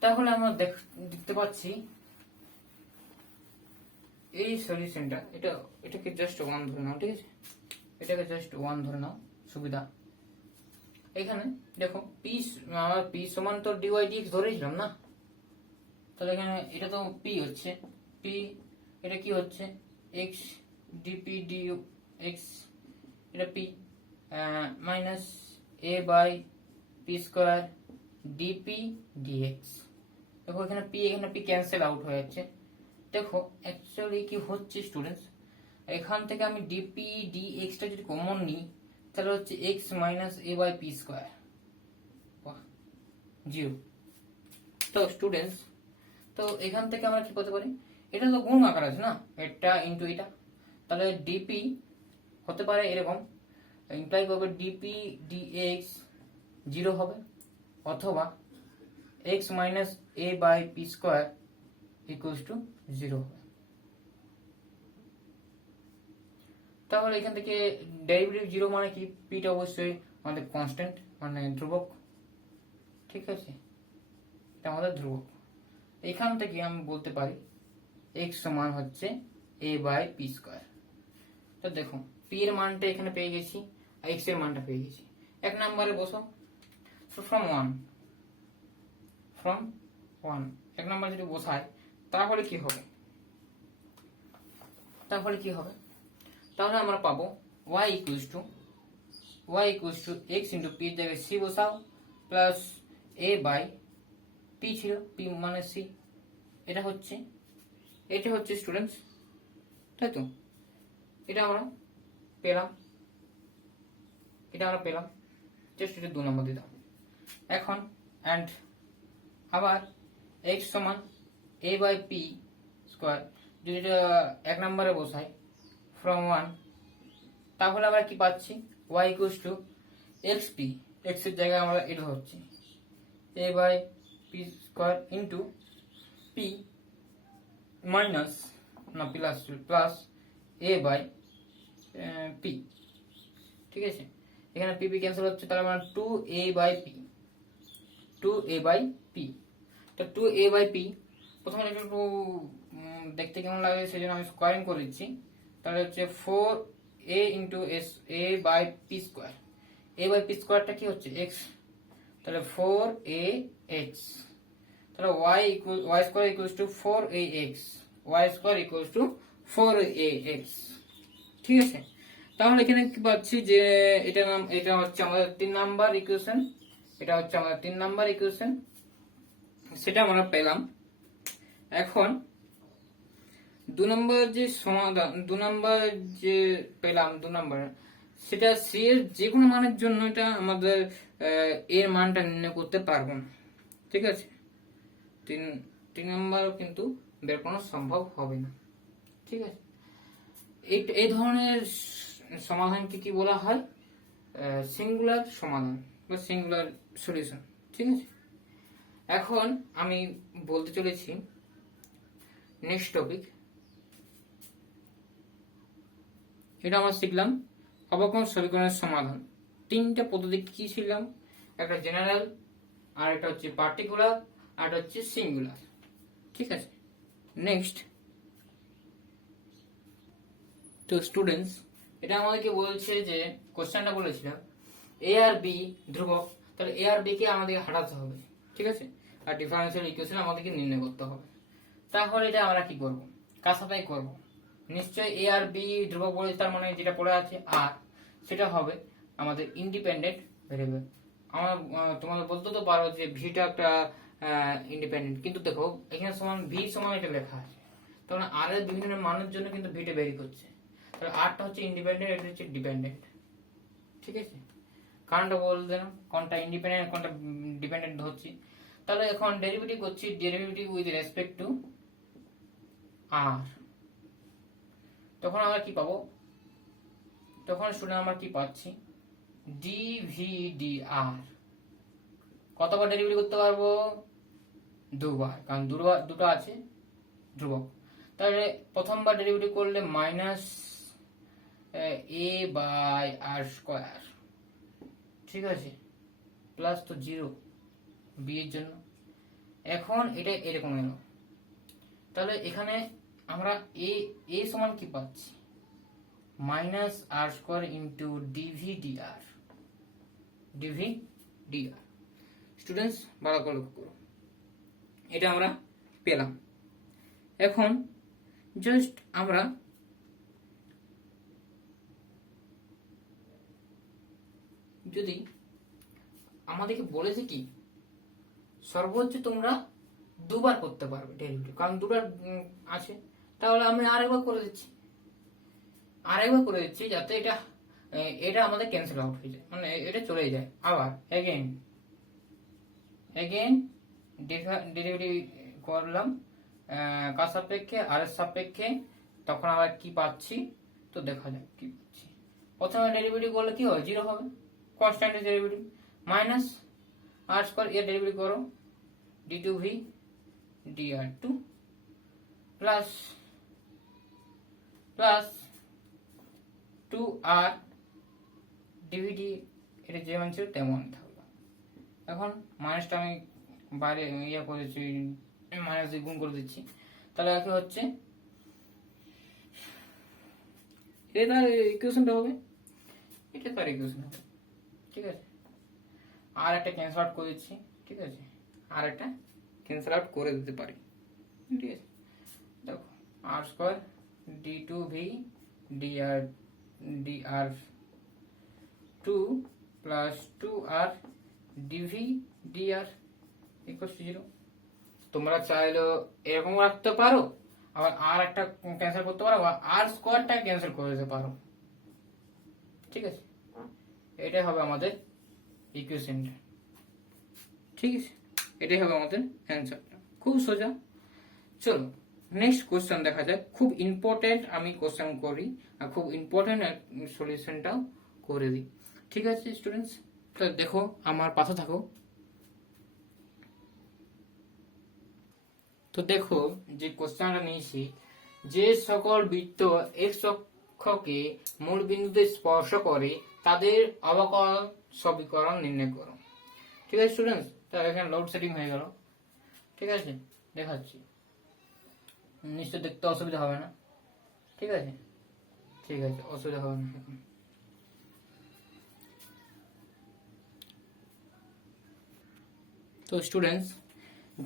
তাহলে আমরা দেখতে পাচ্ছি এই সলিউশনটা, এটাকে জাস্ট 1 ধরে নাও, ঠিক আছে? এটাকে জাস্ট 1 ধরে নাও, সুবিধা। এখানে দেখো আমরা p সমান তো dy dx ধরেছিলাম না, তাহলে এখানে এটা তো p হচ্ছে, p এটা কি হচ্ছে? x dp dx, এটা p minus a by p square dp dx। দেখো এখানে p ক্যান্সেল আউট হয়ে যাচ্ছে। দেখো অ্যাকচুয়ালি কি হচ্ছে স্টুডেন্টস, এখান থেকে আমি dp dx টা যদি কমন নিই, তাহলে হচ্ছে x minus a by p square, 0। তো স্টুডেন্টস, তো এখান থেকে আমরা কি করতে পারি? এটা তো গুণ আকার আছে না, এটা ইন্টু এটা, তাহলে dp হতে পারে এরকম, ইমপ্লাই করবে dp dx 0 হবে, অথবা x minus a by P square equals to 0 হবে। তাহলে এখান থেকে ডেরিভেটিভ 0 মানে কি, পিটা অবশ্যই আমাদের কনস্ট্যান্ট মানে ধ্রুবক, ঠিক আছে, এটা আমাদের ধ্রুবক। এখান থেকে আমি বলতে পারি এক্স সমান হচ্ছে এ বাই পি স্কোয়ার। তো দেখো পি এর মানটা এখানে পেয়ে গেছি আর এক্স এর মানটা পেয়ে গেছি। এক নম্বরে বসো, ফ্রম ওয়ান এক নম্বর যদি বসাই তাহলে কি হবে, তাহলে আমরা পাবো y equals to x into P এর জায়গায় সি বসাও প্লাস এ বাই পি ছিল, পি মানে সি, এটা হচ্ছে স্টুডেন্টস, তাই তো, এটা আমরা পেলাম, জাস্ট এটা 2 নম্বর দিলাম। এখন অ্যান্ড আবার x সমান a বাই পি স্কোয়ার, যদি এটা 1 নম্বরে বসাই ফ্রম 1, তাহলে আমরা কি পাচ্ছি y equals to x p, x এর জায়গায় আমরা এটা হচ্ছে a by P square into p minus না প্লাস a বাই পি, ঠিক আছে, এখানে পি পি ক্যান্সেল হচ্ছে, তাহলে আমরা 2a বাই পি, তো 2a বাই পি প্রথমে একটু দেখতে কেমন লাগে সেজন্য আমি স্কোয়ারিং করে দিচ্ছি, তাহলে হচ্ছে 4a into S A by P square, A by P স্কোয়ারটা কি হচ্ছে এক্স, তাহলে 4ax, তাহলে y square equals two 4ax, ঠিক আছে। তাহলে এখানে কি পাচ্ছি যে এটা হচ্ছে আমাদের 3 নাম্বার ইকুয়েশন, সেটা আমরা পেলাম। এখন 2 নম্বর যে সমাধান, 2 নম্বর যে পেলাম, 2 নম্বর সেটা সি এর যে কোনো মানের জন্য এটা আমাদের এর মানটা নির্ণয় করতে পারবো না, ঠিক আছে, 3 নম্বর কিন্তু বের করা সম্ভব হবে না, ঠিক আছে। এই ধরনের সমাধানকে কি বলা হয়, সিঙ্গুলার সমাধান বা সিঙ্গুলার সলিউশন, ঠিক আছে। এখন আমি বলতে চলেছি নেক্সট টপিক, এটা আমরা শিখলাম অবকলন সমীকরণের সমাধান। 3টা পদ্ধতি কি শিখলাম, একটা জেনারেল, আর একটা হচ্ছে পার্টিকুলার, আর একটা হচ্ছে সিঙ্গুলার, ঠিক আছে। নেক্সট, তো স্টুডেন্টস এটা আমাদেরকে বলছে যে কোশ্চেনটা বলেছিলাম এ আর বি ধ্রুবক, তাহলে এ আর বি কে আমাদেরকে হারাতে হবে, ঠিক আছে, আর ডিফারেন্সিয়াল ইকুয়েশন আমাদেরকে নির্ণয় করতে হবে। তাহলে এটা আমরা কি করব, কার সাথে করব, নিশ্চয়ই এ আর বি ধ্রুবক বলেছে, তার মানে যেটা পড়ে আছে আর সেটা হবে আমাদের ইন্ডিপেন্ডেন্ট ভেরিয়েবল। আমরা তোমাদের বলতে তো পারো যে ভিটা একটা ইন্ডিপেন্ডেন্ট, কিন্তু দেখো এখানে সমান ভি সমান এটা লেখা আছে, তাহলে আর এর বিভিন্ন মানের জন্য কিন্তু ভিটা ভ্যারি করছে, তাহলে আরটা হচ্ছে ইন্ডিপেন্ডেন্ট, এটা হচ্ছে ডিপেন্ডেন্ট, ঠিক আছে। কারণটা বলতে না কোনটা ইন্ডিপেন্ডেন্ট কোনটা ডিপেন্ডেন্ট ধরছি। তাহলে এখন ডেরিভেটিভ করছি, ডেরিভেটিভ উইথ রেসপেক্ট টু আর, তখন আমরা কি পাবো, তখন স্টুডেন্ট আমরা কি পাচ্ছি ডিভিডিআর, কতবার ডেরিভেটিভ করতে পারবো, 2বার, কারণ দুটো আছে ধ্রুবক। তাহলে প্রথমবার ডেরিভেটিভ করলে minus a by r square, ঠিক আছে, প্লাস তো 0 বি এর জন্য। এখন এটা এরকম এলো, তাহলে এখানে আমরা এ সমান কি পাচ্ছি, মাইনাস আর স্কোয়ার ইন্টু ডিভিডিআর, স্টুডেন্টস ভালো করে লক্ষ্য করো, এটা আমরা পেলাম। এখন জাস্ট আমরা যদি আমাদেরকে বলেছে কি সর্বোচ্চ তোমরা 2বার করতে পারবে ডেরিভেটিভ, কারণ 2টা আছে, তাহলে আমি আরেকবার করে দিচ্ছি যাতে এটা আমাদের ক্যান্সেল আউট হয়ে যায়, মানে এটা চলে যায়। আবার এগেইন ডেরিভেটিভ করলাম কার সাপেক্ষে, আর এর সাপেক্ষে, তখন আবার কি পাচ্ছি, তো দেখা যাক কি পাচ্ছি। প্রথমে ডেরিভেটিভ করলে কি হয়, 0 হবে, কনস্ট্যান্ট ডেরিভেটিভ, মাইনাস আর স্কয়ার এর ডেরিভেটিভ করো d2v dr2 plus 2r dvd, এটা যেমন ছিল তেমন থাকলো। এখন মাইনাসটা আমি বাইরে ইয়ে করেছি, মাইনাস দিয়ে গুণ করে দিচ্ছি, তাহলে কি হচ্ছে এটা তার ইকুয়েশনটা হবে, এটা তার ইকুয়েশন হবে। ঠিক আছে, আর একটা ক্যান্সেল আউট করে দিচ্ছি। ঠিক আছে, আর একটা ক্যান্সেল আউট করে দিতে পারি। ঠিক আছে, দেখো R square d2v dr2 plus 2r dv dr equal to 0। তোমরা চাইলেও এরকম রাখতে পারো, আবার আর একটা ক্যান্সেল করতে পারো, আবার আর স্কোয়ারটা ক্যান্সেল করে দিতে পারো। ঠিক আছে, এটাই হবে আমাদের ইকুয়েশনটা। ঠিক আছে, এটাই হবে আমাদের অ্যান্সারটা, খুব সোজা। চলো নেক্সট কোশ্চেন দেখা যাক। খুব ইম্পর্টেন্ট আমি কোশ্চেন করি আর খুব ইম্পর্টেন্ট সলিউশনটাও করে দিই। ঠিক আছে স্টুডেন্টস, তো দেখো আমার পাশে থাকো। তো দেখো যে কোশ্চেনটা নিয়েছি, যে সকল বৃত্ত এক্স অক্ষকে মূল বিন্দুতে স্পর্শ করে তাদের অবকল সমীকরণ নির্ণয় করো। ঠিক আছে স্টুডেন্টস, তাহলে এখানে লোড সেটিং হয়ে গেল। ঠিক আছে, দেখাচ্ছি, নিশ্চয় দেখতে অসুবিধা হবে না। ঠিক আছে, ঠিক আছে, অসুবিধা হবে না। তো স্টুডেন্টস,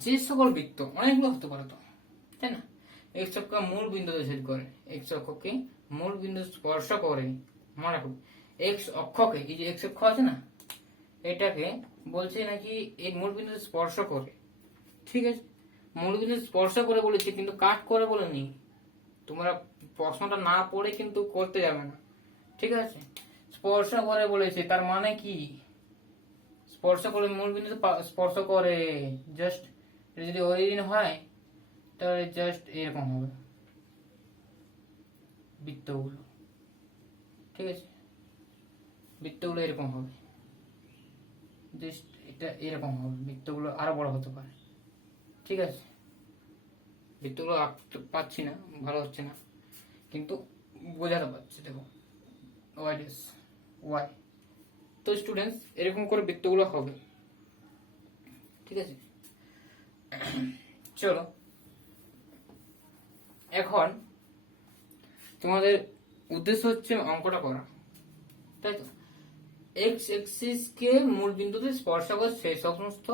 যে সকল বৃত্ত অনেকগুলো হতে পারে, তো তাই না, এক্স অক্ষ মূল বিন্দুতে ছেদ করে, এক্স অক্ষকে মূল বিন্দু স্পর্শ করে, মনে রাখো এক্স অক্ষকে, এই যে এক্স অক্ষ আছে না, এটাকে বলছে নাকি এই মূল বিন্দুতে স্পর্শ করে। ঠিক আছে, মূল বিন্দু স্পর্শ করে বলেছে, কিন্তু কাট করে বলেনি। তোমরা প্রশ্নটা না পড়ে কিন্তু করতে যাবে না। ঠিক আছে, স্পর্শ করে বলেছে, তার মানে কি স্পর্শ করে মূল বিন্দু স্পর্শ করে, জাস্ট যদি অরিজিন হয় তাহলে জাস্ট এরকম হবে বৃত্তগুলো। ঠিক আছে, বৃত্তগুলো এরকম হবে, জাস্ট এটা এরকম হবে, বৃত্তগুলো আরো বড় হতে পারে। ঠিক আছে, বৃত্তগুলো আঁকতে পাচ্ছি না, ভালো হচ্ছে না, কিন্তু বোঝাতে পারছি। দেখো ওয়াই, তো স্টুডেন্টস এরকম করে বৃত্তগুলো হবে। ঠিক আছে, চলো এখন তোমাদের উদ্দেশ্য হচ্ছে অঙ্কটা করা, তাই তো। এক্স এক্সিস কে মূল বিন্দুতে স্পর্শ করে সেই সমস্ত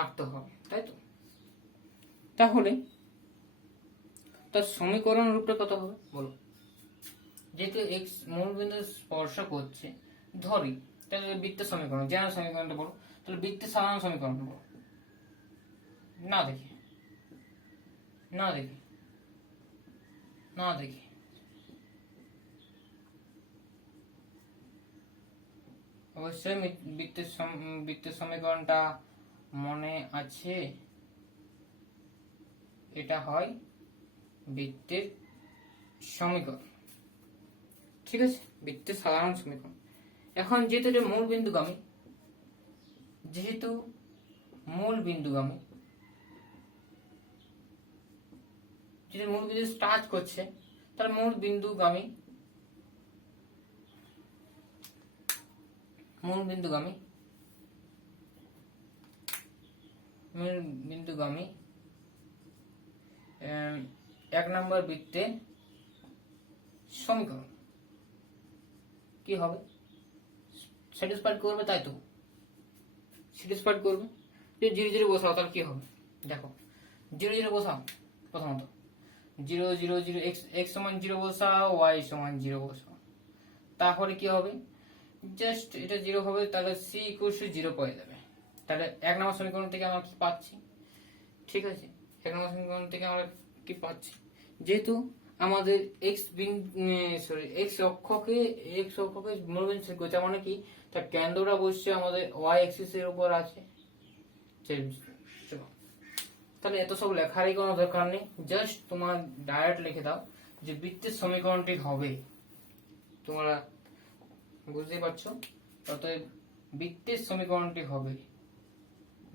আঁকতে হবে, তাই তো। তাহলে তার সমীকরণ রূপটা কত হবে বলো। যেহেতু এক্স মূল বিন্দু স্পর্শ করছে, ধরি তাহলে বৃত্তের সমীকরণ, জেনারেল সমীকরণটা বলো, তাহলে বৃত্তের সাধারণ সমীকরণ বলো। না দেখি না দেখি না দেখি অবশ্যই বৃত্তের সমীকরণটা মনে আছে, এটা হয় বৃত্তের সমীকরণ। ঠিক আছে, বৃত্তের সাধারণ সমীকরণ। এখন যেহেতু এটা মূল বিন্দুগামী, যেহেতু মূল বিন্দুগামী, যদি মূল বিন্দু টাচ করছে, তাহলে মূল বিন্দুগামী মূল বিন্দুগামী মূল বিন্দুগামী এক নম্বর বৃত্তে সমীকরণ কি হবে, স্যাটিসফাইড করবে, তাই তো স্যাটিসফাইড করবে। যে 0 0 বসাও তাহলে কি হবে, দেখো 0 0 বসাও, প্রথমত 0 0 0 x সমান 0 বসাও, y সমান 0 বসাও, তাহলে কি হবে, জাস্ট এটা 0 হবে, তাহলে c ইকুয়াল টু 0 পেয়ে যাবে। তাহলে এক নম্বর সমীকরণ থেকে আমরা কি পাচ্ছি, ঠিক আছে, এক নম্বর সমীকরণ থেকে আমরা কি পাচ্ছি, যেহেতু আমাদের x অক্ষকে মূল বিন্দু ছেদ করছে, মানে কি তার কেন্দ্রটা বসছে আমাদের y অ্যাক্সিস এর উপর আছে। তাহলে এত সব লেখারই কোনো দরকার নেই, জাস্ট তোমার ডাইরেক্ট লিখে দাও যে বৃত্তের সমীকরণটি হবে। তোমরা বুঝতে পারছো, অতএব বৃত্তের সমীকরণটি হবে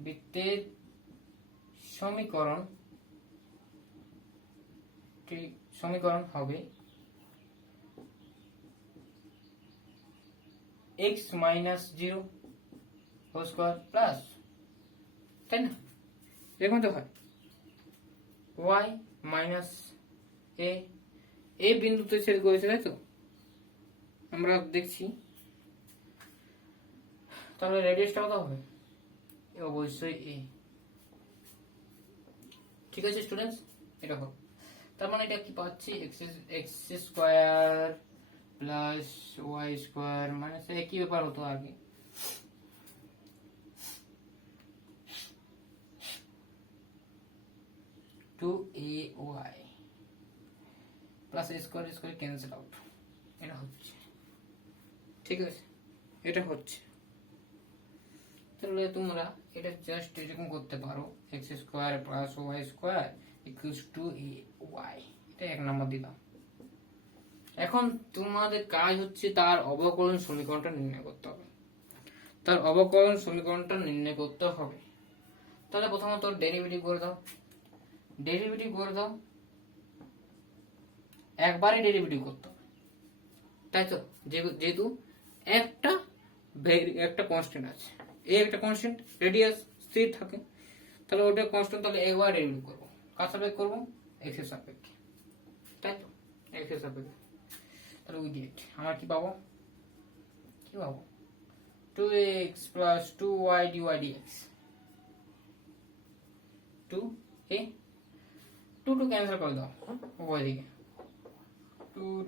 বৃত্তের সমীকরণ হবে x minus 0 whole square plus, তাই না, এরকম তো হয় y মাইনাস a বিন্দুতে ছেদ করেছে, তাই তো আমরা দেখছি। তাহলে রেডিয়াসটা কত হবে? অবশ্যই a। ঠিক আছে স্টুডেন্টস, এটা হোক। তার মানে এটা কি পাচ্ছি, x square plus y square মানে একই ব্যাপার হতো আগে। Two a y plus a square square cancel out, এটা হচ্ছে। ঠিক আছে, এটা হচ্ছে। তাহলে তোমরা এটা জাস্ট এরকম করতে পারো, x square plus y square equals to a y, এটা এক নম্বর দিলাম। এখন তোমাদের কাজ হচ্ছে তার অবকলন সমীকরণটা নির্ণয় করতে হবে। তাহলে প্রথমত ডেরিভেটিভ করে দাও। একবারে ডেরিভেটিভ করতে হবে, তাই তো, যেহেতু একটা কনস্ট্যান্ট আছে, একটা কনস্ট্যান্ট রেডিয়াস স্থির থাকে, তাহলে ওটা কনস্ট্যান্ট, তাহলে একবার ডেরিভেটিভ করবো। কার সাপেক্ষে করবো? এক্স এর সাপেক্ষে, তাই তো, এক্স এর সাপেক্ষে। তাহলে উই ডিট আমরা কি পাবো 2x plus 2y dy dx, 2a 2 cancel করে দাও উভয় দিকে,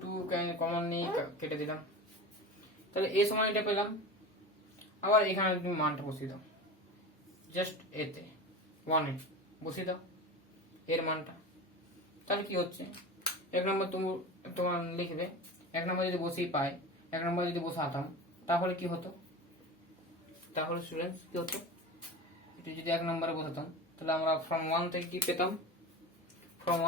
2 কমন নিয়ে কেটে দিলাম। তাহলে a সমান এটা পেলাম। আবার এখানে তুমি মানটা বসিয়ে দাও, জাস্ট এতে 1 বসিয়ে দাও এর মানটা। তাহলে কি হচ্ছে, এক নম্বর তোমার লিখবে, এক নম্বর যদি বসিয়ে পাই, এক নম্বর যদি বসাতাম তাহলে কি হতো, তাহলে স্টুডেন্টস কি হতো, এটা যদি এক নম্বরে বসাতাম তাহলে আমরা ফ্রম 1 থেকে কি পেতাম, তাহলে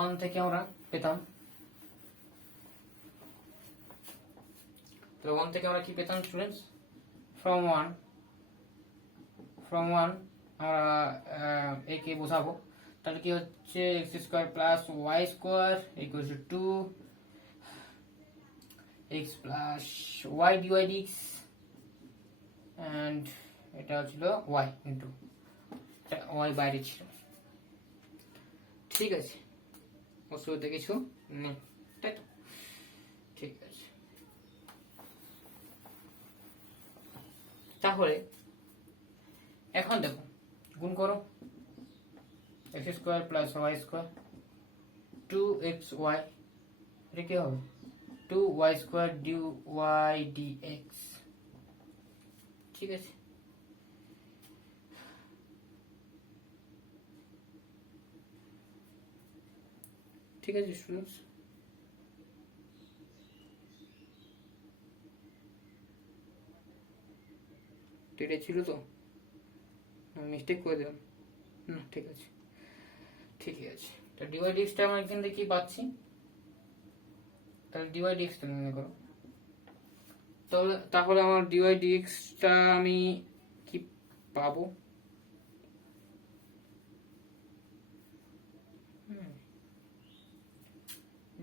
1 থেকে আমরা কি পেতাম স্টুডেন্টস, ফ্রম 1 আমরা একে বসাবো। তাহলে কি হচ্ছে, x square plus y square equals to 2x plus y dy dx, and এটা ছিল y ইন্টু y বাইরে ছিল। ঠিক আছে, অসুবিধা কিছু নেই, তাই তো, ঠিক আছে। তাহলে এখন দেখো গুণ করো, x square plus y square 2xy, এটা কি হবে 2y স্কোয়ার dy dx। ঠিক আছে, ঠিক আছে স্টুডেন্টস, এটা ছিল তো, মিস্টেক করে দিলাম না, ঠিক আছে। তা ডিওয়াই ডিএক্সটা আমরা এখান থেকে কি পাচ্ছি, তাহলে ডিওয়াই ডিএক্সটা নির্ণয় করো। তাহলে আমার ডিওয়াই ডিএক্সটা আমি কি পাবো,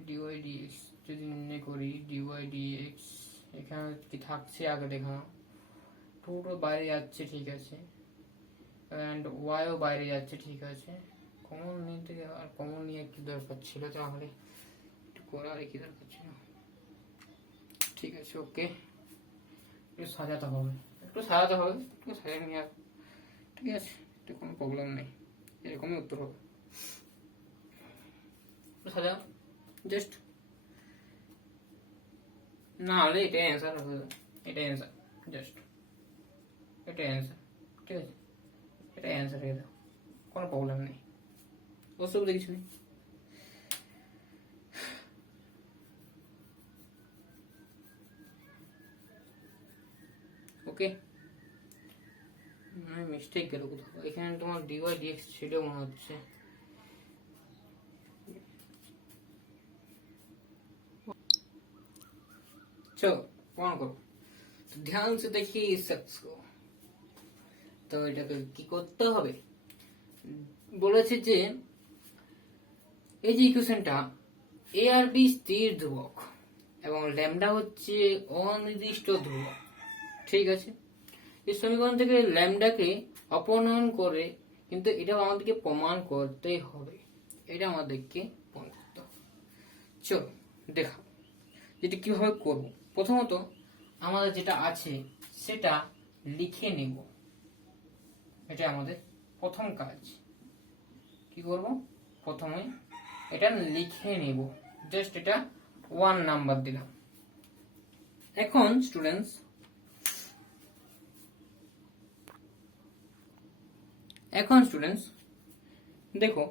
ডিওয়াই ডিএক্স যদি নির্ণয় করি, ডিওয়াই ডিএক্স এখানে কি থাকছে আগে দেখানো, পুরো বাইরে যাচ্ছে, ঠিক আছে, এন্ড ওয়াইও বাইরে যাচ্ছে, ঠিক আছে। কমন নিতে, আর কমন নিয়ে কি দরকার ছিল, তাহলে করার কি দরকার ছিল, ঠিক আছে, ওকে। একটু সাজাতে হবে, একটু সাজিয়ে নিয়ে, ঠিক আছে, এটা কোনো প্রবলেম নেই, এরকমই উত্তর হবে। সাজাও জাস্ট, না হলে এটাই অ্যান্সার হবে, এটাই অ্যান্সার, জাস্ট এটাই অ্যান্সার, ঠিক আছে, এটাই অ্যান্সার হয়ে দাও, কোনো প্রবলেম নেই, অসুবিধা কিছু নেই। ওকে, মিস্টেক গেল কোথাও, এখানে তোমার ডিওয়াই ডিএক্স ছিল মনে হচ্ছে। चलो कौन करो, तो ध्यान से देखिए इस शख्स को। তো এটাকে কি করতে হবে, বলেছে যে এই যে ইকুয়েশনটা এ আর বি স্থির ধ্রুবক এবং ল্যামডা হচ্ছে অনির্দিষ্ট ধ্রুবক, ঠিক আছে। এই সমীকরণ থেকে ল্যামডাকে অপনয়ন করে, কিন্তু এটা আমাদেরকে প্রমাণ করতেই হবে, এটা আমাদেরকে প্রমাণ করতে হবে। চলো দেখা যেটা কিভাবে করব। প্রথমত আমাদের যেটা আছে সেটা লিখে নেব, এটা আমাদের প্রথম কাজ। কি করব, প্রথমে এটা লিখে নেব, জাস্ট এটা 1 নাম্বার দিলাম। এখন স্টুডেন্টস দেখো,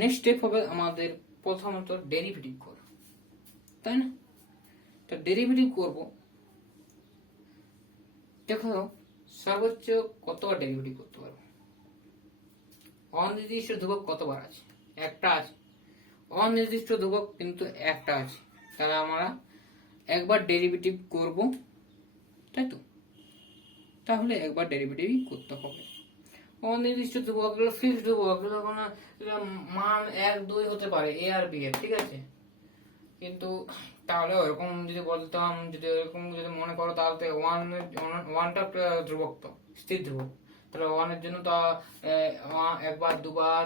নেক্সট স্টেপ হবে আমাদের প্রথমত ডেরিভেটিভ করা, তাই না? তো ডেরিভেটিভ করব। দেখো সর্বোচ্চ কতবার ডেরিভেটিভ করতে পারবো, অনির্দিষ্ট ধ্রুবক কতবার আছে, একটা আছে। অনির্দিষ্ট ধ্রুবক কিন্তু একটা আছে, তাহলে আমরা একবার ডেরিভেটিভ করব, তাই তো? তাহলে একবার ডেরিভেটিভ করতে হবে। অনির্দিষ্ট ধ্রুবক ফিক্সড ধ্রুবক, মান 1 2 হতে পারে এ আর বি এর, ঠিক আছে। কিন্তু তাহলে ওরকম যদি বলতাম, যদি এরকম যদি মনে করো, তাহলে ওয়ানটা ধ্রুবক, তো স্থির ধ্রুবক, তাহলে ওয়ানের জন্য তো একবার দুবার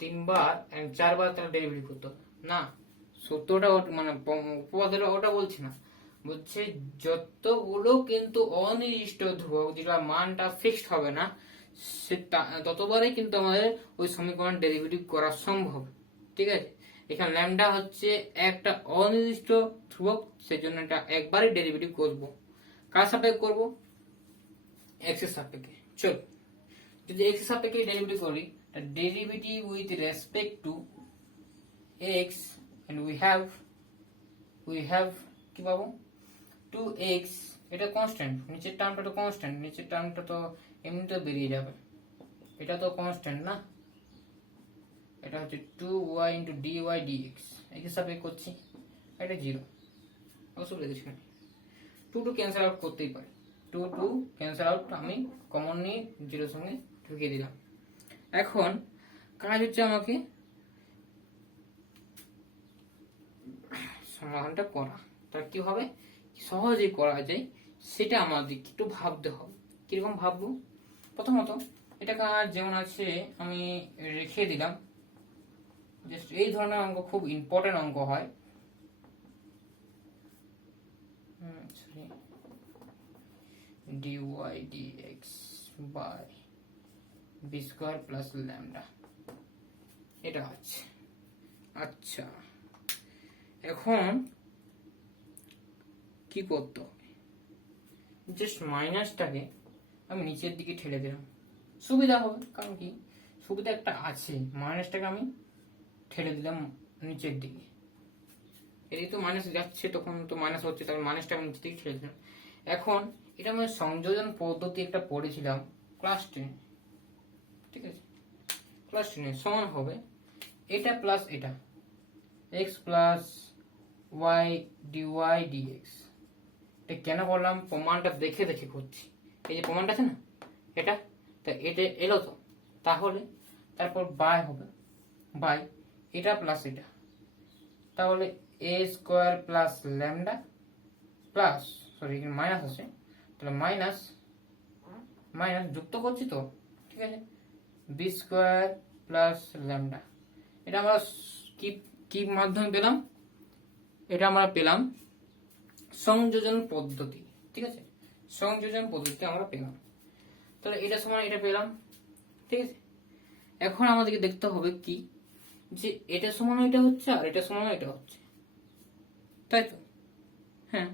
তিনবার চারবার তাহলে ডেরিভেটিভ করতে হবে না। সত্যটা মানে উপপাদ্যটা ওটা বলছি না, বলছে যতগুলো কিন্তু অনির্দিষ্ট ধ্রুবক, যেটা মানটা ফিক্সড হবে না, ততবারই কিন্তু আমাদের ওই সমীকরণ ডেরিভেটিভ করা সম্ভব, ঠিক আছে। এখানে ল্যামডা হচ্ছে একটা অনির্দিষ্ট ধ্রুবক, সেজন্য এটা একবারই ডেরিভেটিভ করব। কার সাপেক্ষে করব, এক্স এর সাপেক্ষে। চল, যদি এক্স এর সাপেক্ষে ডেরিভেটিভ করি, derivative with respect to x, and we have কি পাবো, 2x, এটা কনস্ট্যান্ট, নিচের টার্মটা তো কনস্ট্যান্ট, নিচের টার্মটা তো এমনিতেও বেরিয়ে যাবে, এটা তো কনস্ট্যান্ট না। এটা হচ্ছে 2y ইন্টু ডিওয়াই ডিএক্স, এই হিসাবে করছি, এটা 0, অসুবিধা কিছু নেই। 2 ক্যান্সেল আউট করতেই পারে, 2 ক্যান্সেল আউট আমি কমন নিয়ে 0 সঙ্গে ঢুকিয়ে দিলাম। এখন কাজ হচ্ছে আমাকে সমাধানটা করা, তার কি হবে, সহজেই করা যায় সেটা আমাদের একটু ভাবতে হবে। কিরকম ভাববো, প্রথমত এটা কাজ যেমন আছে আমি রেখে দিলাম। জাস্ট এই ধরনের অঙ্ক খুব ইম্পর্টেন্ট অঙ্ক হয়, dy dx by b square plus lambda, এটা আছে। আচ্ছা, এখন কি করতে হবে, জাস্ট মাইনাসটাকে আমি নিচের দিকে ঠেলে দিলাম, সুবিধা হবে। কারণ কি, সুবিধা একটা আছে, মাইনাসটাকে আমি ঠেলে দিলাম নিচের দিকে, এদিকে তো মাইনাস যাচ্ছে, তখন তো মাইনাস হচ্ছে, তাহলে মাইনাসটা আমি নিচের দিকে ঠেলে দিলাম। এখন এটা আমি সংযোজন পদ্ধতি একটা পড়েছিলাম ক্লাস 10, ঠিক আছে, ক্লাস 10 সমান হবে এটা প্লাস এটা, x plus y dy dx. এটা কেন করলাম, প্রমাণটা দেখে দেখে করছি, এই যে প্রমাণটা আছে না এটা, তা এটা এলো তো, তাহলে তারপর বাই হবে, বাই এটা প্লাস এটা, তাহলে A square plus lambda plus, sorry এখানে মাইনাস আছে, তাহলে মাইনাস মাইনাস যুক্ত করছি তো, ঠিক আছে, বি স্কোয়ার প্লাস ল্যামডা। এটা আমরা কি কি মাধ্যমে পেলাম, এটা আমরা পেলাম সংযোজন পদ্ধতি, ঠিক আছে, সংযোজন পদ্ধতি আমরা পেলাম, তাহলে এটা সমান এটা পেলাম, ঠিক আছে। এখন আমাদেরকে দেখতে হবে কি, যে এটা সমান এটা হচ্ছে আর এটা সমান এটা হচ্ছে, তাই তো, হ্যাঁ।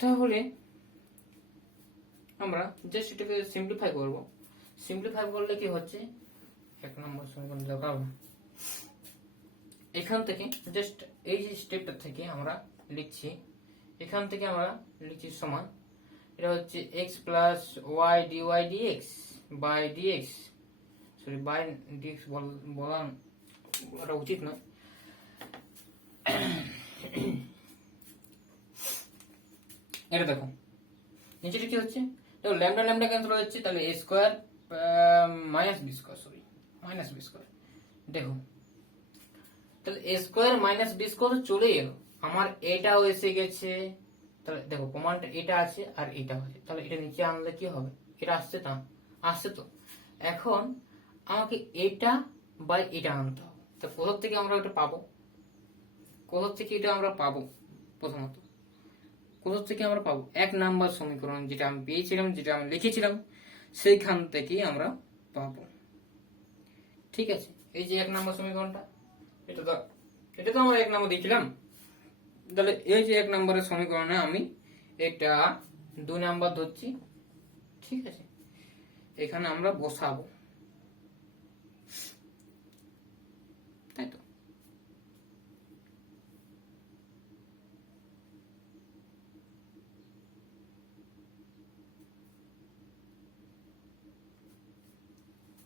তাহলে আমরা জাস্ট এটাকে সিম্পলিফাই করব। সিম্পলিফাই করলে কি হচ্ছে, 1 নম্বর সমীকরণ দরকার হবে, এখান থেকে জাস্ট এই যে স্টেপটা থেকে আমরা লিখছি, এখান থেকে আমরা লিখছি সমান, এটা হচ্ছে x plus y dy dx by dx, sorry by dx বলা উচিত নয়, এটা দেখো নিচেটা কি হচ্ছে, তো ল্যামডা ল্যামডা ক্যান্সেল হচ্ছে, তাহলে A square minus B square, sorry minus B square. দেখো তাহলে A square minus B square চলে এলো, আমার এটাও এসে গেছে। তাহলে দেখো প্রমাণটা এটা আছে আর এটাও আছে, তাহলে এটা নিচে আনলে কি হবে, এটা আসছে না, আসছে তো। এখন আমাকে এটা বাই এটা আনতে হবে, তো কোথার থেকে আমরা এটা পাবো, কোথার থেকে এটা আমরা পাবো, প্রথমত কোথার থেকে আমরা পাবো, 1 নাম্বার সমীকরণ যেটা আমি পেয়েছিলাম, যেটা আমি লিখেছিলাম সেইখান থেকেই আমরা পাবো। ঠিক আছে, এই যে 1 নাম্বার সমীকরণটা, এটা তো আমরা 1 নাম্বার দিয়েছিলাম, তাহলে এই যে 1 নম্বরের সমীকরণে আমি এটা 2 নাম্বার ধরছি। ঠিক আছে, এখানে আমরা বসাবো, তাই তো।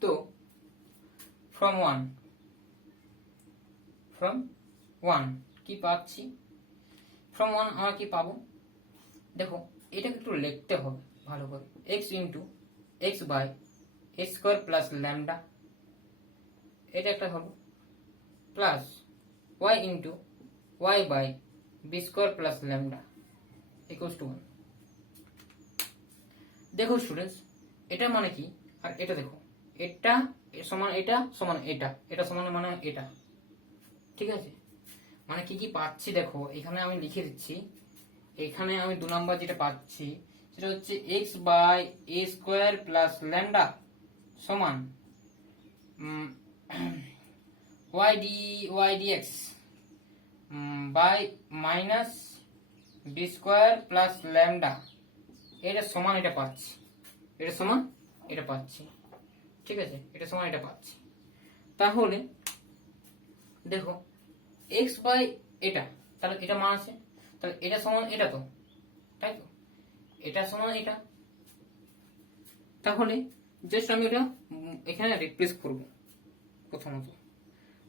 তো from 1 কি পাচ্ছি, from 1 আমরা কি পাবো, দেখো এটাকে একটু লিখতে হবে ভালো করে, x into x by a square plus lambda, এটা একটা হলো, plus y into y by b square plus lambda equals to 1। দেখো স্টুডেন্টস, এটা মানে কি, আর এটা দেখো, এটা সমান এটা সমান এটা, এটা সমান মানে এটা। ঠিক আছে, মানে কি কি পাচ্ছি দেখো, এখানে আমি লিখে দিচ্ছি। এখানে আমি 2 নাম্বার যেটা পাচ্ছি সেটা হচ্ছে x by a square plus lambda সমান y dx by minus B square plus lambda, এটা সমান এটা পাচ্ছি, এটা সমান এটা পাচ্ছি। ঠিক আছে, এটা সমান এটা পাচ্ছি। তাহলে দেখো x বাই এটা, তাহলে এটা মান আছে, তাহলে এটা সমান এটা তো, তাই তো, এটা সমান এটা। তাহলে জাস্ট আমি এটা এখানে রিপ্লেস করব, প্রথমত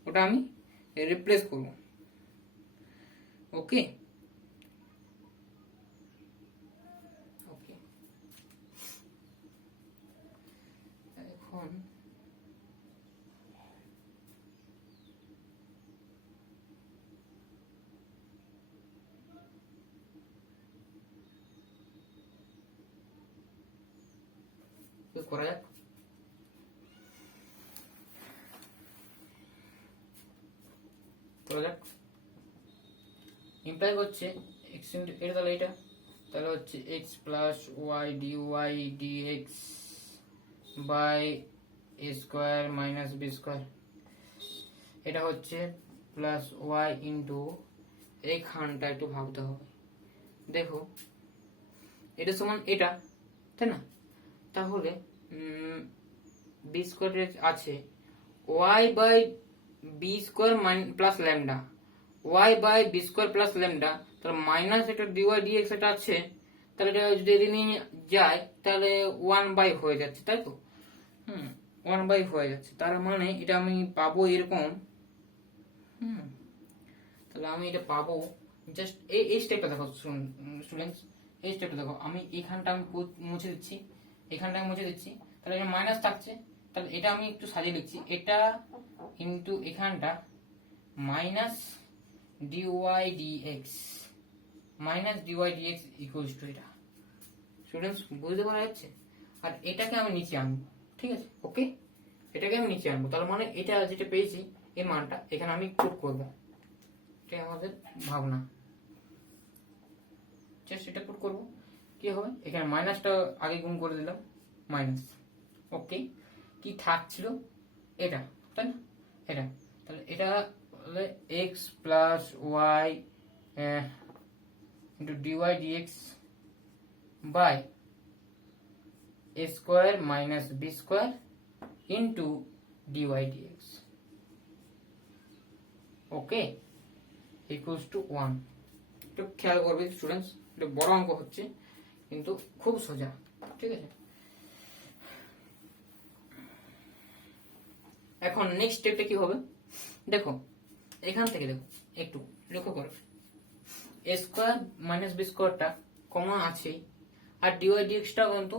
ওটা আমি রিপ্লেস করব। ওকে ওকে, এখন করা যাক। ইমপ্লাই করছে x ইনটু এটা, তাহলে এটা তাহলে হচ্ছে x plus y dy dx by a square minus B square, এটা হচ্ছে প্লাস ওয়াই ইন্টু, এইখানটা একটু ভাবতে হবে। দেখো এটা সমান এটা, তাই না, তাহলে বি স্কোয়ার আছে y by b square plus lambda, y by b square plus lambda, তাহলে মাইনাস এটা ডিওয়াই ডিএক্স এটা আছে, তাহলে এটা যদি নিয়ে যায় তাহলে 1 বাই হয়ে যাচ্ছে, তাই তো। 1 বাই হয়ে যাচ্ছে, তার মানে এটা আমি পাবো এরকম। তাহলে আমি এটা পাবো, জাস্ট এই স্টেপটা দেখো স্টুডেন্টস, এই স্টেপটা দেখো, আমি এইখানটা আমি মুছে দিচ্ছি, এখানটা আমি মুছে দিচ্ছি, তাহলে এটা মাইনাস থাকছে, তাহলে এটা আমি একটু সাজিয়ে লিখছি, এটা ইন্টু এখানটা minus dy dx, minus dy dx equals to এটা। স্টুডেন্টস বুঝতে পারা যাচ্ছে, আর এটাকে আমি নিচে আনবো। ঠিক আছে, ওকে, এটাকে আমি নিচে আনবো, তার মানে এটা যেটা পেয়েছি এই মানটা এখানে আমি পুট করবো, এটাই আমাদের ভাবনা। জাস্ট এটা পুট করবো, কি হবে, এখানে মাইনাসটা আগে গুণ করে দিলাম, মাইনাস। ওকে, কি থাকছিল এটা, তাই না, এটা, তাহলে এটা হলে x plus Y into dy dx by a square minus B square into dy dx. Okay, equals to 1। একটু খেয়াল করবে স্টুডেন্টস, এটা বড় অঙ্ক হচ্ছে কিন্তু খুব সোজা। ঠিক আছে, এখন নেক্সট স্টেপটা কি হবে, দেখো এখান থেকে দেখো একটু লক্ষ্য করো, এ স্কোয়ার মাইনাস বি স্কোয়ারটা কমন আছেই, আর ডিওয়াই ডিএক্সটা কিন্তু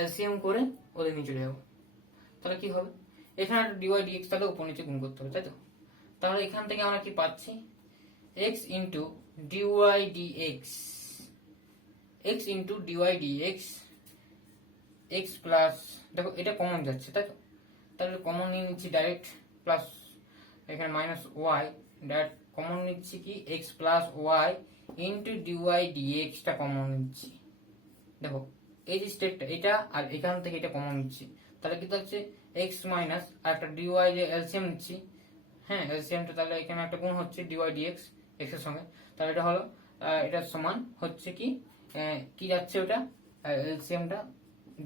এলসিএম করে ওদের নিয়ে চলে যাবো। তাহলে কি হবে, এখানে ডিওয়াই ডিএক্স তাহলে উপর নিচে গুণ করতে হবে, তাই তো? তাহলে এখান থেকে আমরা কি পাচ্ছি, x into dy dx, x into dy dx, x plus, দেখো এটা কমন যাচ্ছে তাই তো, তাহলে কমন নিয়ে নিচ্ছি ডাইরেক্ট, প্লাস এখানে মাইনাস ওয়াই, ডাইরেক্ট কমন নিচ্ছি কি X plus Y into dy ডিএক্সটা কমন নিচ্ছি। দেখো এই যে স্টেপটা এটা, আর এখান থেকে এটা কমন নিচ্ছি, তাহলে কি হচ্ছে এক্স মাইনাস আর একটা ডিওয়াই যে এলসিএম নিচ্ছি, হ্যাঁ এলসিএমটা, তাহলে এখানে একটা গুণ হচ্ছে ডিওয়াই ডিএক্স এক্স এর সঙ্গে, তাহলে এটা হলো এটা সমান হচ্ছে কি কি যাচ্ছে ওটা, এলসিএমটা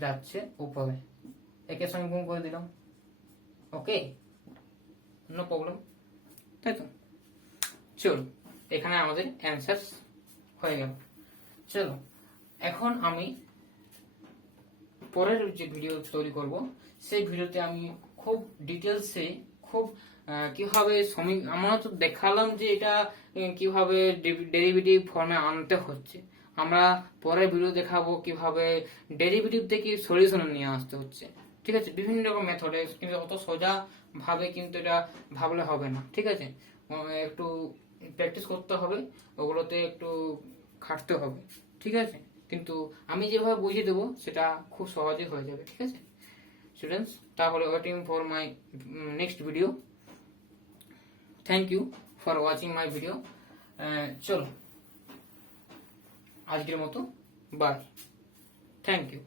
যাচ্ছে উপরে, একের সঙ্গে গুণ করে দিলাম, ওকে নো প্রবলেম, তাই তো? চলো এখানে আমাদের অ্যান্সার হয়ে গেল। চলো এখন আমি পরের যে ভিডিও তৈরি করব, সেই ভিডিওতে আমি খুব ডিটেলসে খুব কিভাবে আমরা তো দেখালাম যে এটা কিভাবে ডেরিভেটিভ ফর্মে আনতে হচ্ছে, আমরা পরের ভিডিও দেখাবো কিভাবে ডেরিভেটিভ থেকে সলিউশনে নিয়ে আসতে হচ্ছে, ঠিক আছে? বিভিন্ন রকম মেথডে, কিন্তু অত সোজা ভাবে কিন্তু এটা ভাবলে হবে না, ঠিক আছে? একটু প্র্যাকটিস করতে হবে, ওগুলোতে একটু খাটতে হবে, ঠিক আছে? কিন্তু আমি যেভাবে বুঝিয়ে দেবো সেটা খুব সহজে হয়ে যাবে, ঠিক আছে স্টুডেন্টস? তাহলে waiting for my next video. Thank you for watching my video. চলো আজকের মতো বাই, থ্যাংক ইউ।